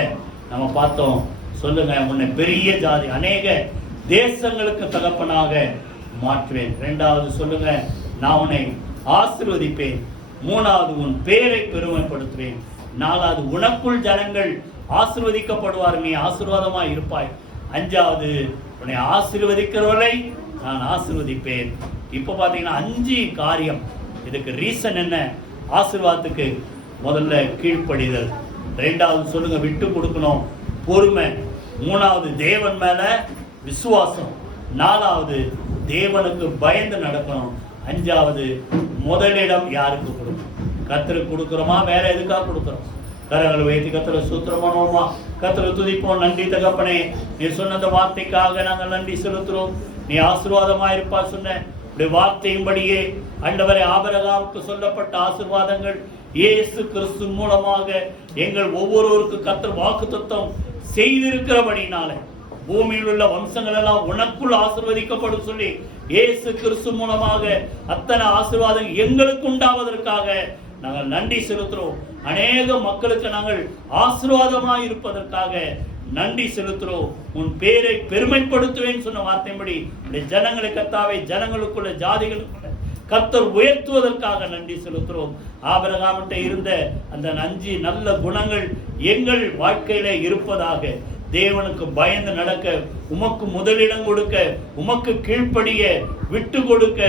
நம்ம பார்த்தோம். சொல்லுங்க, உன்னை பெரிய ஜாதி, அநேக தேசங்களுக்கு தகப்பனாக மாற்றுவேன். 2வது சொல்லுங்க, நான் உன்னை ஆசீர்வதிப்பேன். 3வது உன் பேரை பெருமைப்படுத்துவேன். 4வது உனக்குள் ஜனங்கள் ஆசீர்வதிக்கப்படுவார், நீ ஆசீர்வாதமா இருப்பாய். 5வது உன்னை ஆசீர்வதிக்கிறவரை நான் ஆசீர்வதிப்பேன். இப்போ பார்த்தீங்கன்னா 5 காரியம். இதுக்கு ரீசன் என்ன? ஆசீர்வாதத்துக்கு முதல்ல கீழ்ப்படிதல். 2வது சொல்லுங்க, விட்டு கொடுக்கணும், பொறுமை. மூணாவது தேவன் மேல விசுவாசம், நாலாவது தேவனுக்கு பயந்து நடக்கணும், அஞ்சாவது முதலிடம் யாருக்கு கொடுக்கணும்? கர்த்தருக்கு கொடுக்கிறோமா, வேற எதுக்காக கொடுக்கிறோம்? கரங்களை உயர்த்தி கர்த்தரை ஸ்தோத்திரம் பண்ணுவோமா? கர்த்தரை துதிப்போம். நன்றி தகப்பனே, நீ சொன்ன அந்த வார்த்தைக்காக நாங்கள் நன்றி செலுத்துறோம். நீ ஆசீர்வாதமா இருப்பா சொன்ன வார்த்தையின்படியே ஆண்டவரே, ஆபிரகாமுக்கு சொல்லப்பட்ட ஆசீர்வாதங்கள் இயேசு கிறிஸ்து மூலமாக எங்கள் ஒவ்வொருவருக்கு கர்த்தர் வாக்குத்தத்தம் செய்திருக்கிறபடினால பூமியில் உள்ள வம்சங்கள் எல்லாம் உனக்குள் ஆசீர்வதிக்கப்படும் சொல்லி இயேசு கிறிஸ்து மூலமாக அத்தனை ஆசீர்வாதம் எங்களுக்கு உண்டாவதற்காக நாங்கள் நன்றி செலுத்துறோம். அநேக மக்களுக்கு நாங்கள் ஆசீர்வாதமாய் இருப்பதற்காக நன்றி செலுத்துறோம். உன் பேரை பெருமைப்படுத்துவேன் சொன்ன வார்த்தையின்படி ஜனங்களை கர்த்தாவை ஜனங்களுக்குள்ள ஜாதிகளுக்குள்ள கர்த்தர் உயர்த்துவதற்காக நன்றி செலுத்துறோம். ஆபிரகாமிட்ட இருந்த அந்த 5 நல்ல குணங்கள் எங்கள் வாழ்க்கையில இருப்பதாக, தேவனுக்கு பயந்து நடக்க, உமக்கு முதலிடம் கொடுக்க, உமக்கு கீழ்ப்படிய, விட்டு கொடுக்க,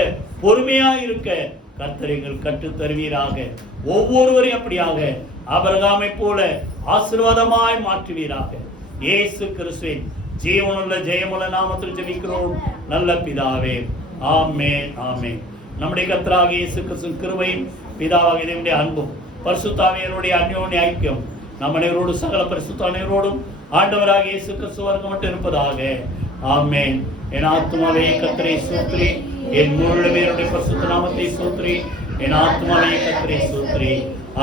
பொறுமையா இருக்க கர்த்தர் எங்கள் கற்றுத் தருவீராக. ஒவ்வொருவரையும் அப்படியாக ஆபிரகாமை போல ஆசீர்வாதமாய் மாற்றுவீராக. இயேசு கிறிஸ்துவின் ஜீவனுள்ள ஜெயமுள்ள நாமத்தில் ஜெபிக்கிறோம் நல்ல பிதாவே, ஆமென், ஆமென். நம்முடைய கர்த்தராகிய இயேசு கிறிஸ்துவின் கிருபையும் பிதாவாகிய தேவனுடைய அன்பும் பரிசுத்த ஆவியானவருடைய அன்யோன்ய ஐக்கியம் நம் அனைவரோடு சகல பரிசுத்த அனைவரோடும் ஆண்டவராகிய இயேசு கிறிஸ்து வரைக்கும் மட்டும் இருப்பதாக. ஆமென். என் ஆத்துமாவே கர்த்தரை ஸ்தோத்திரி, என் முழு பேருடைய பரிசுத்த நாமத்தை ஸ்தோத்திரி. என் ஆத்துமாவே கர்த்தரை ஸ்தோத்திரி,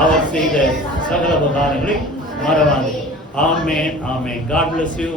அவர் செய்த சகல உபகாரங்களை மறவாதே. ஆமென், ஆமென். God bless you.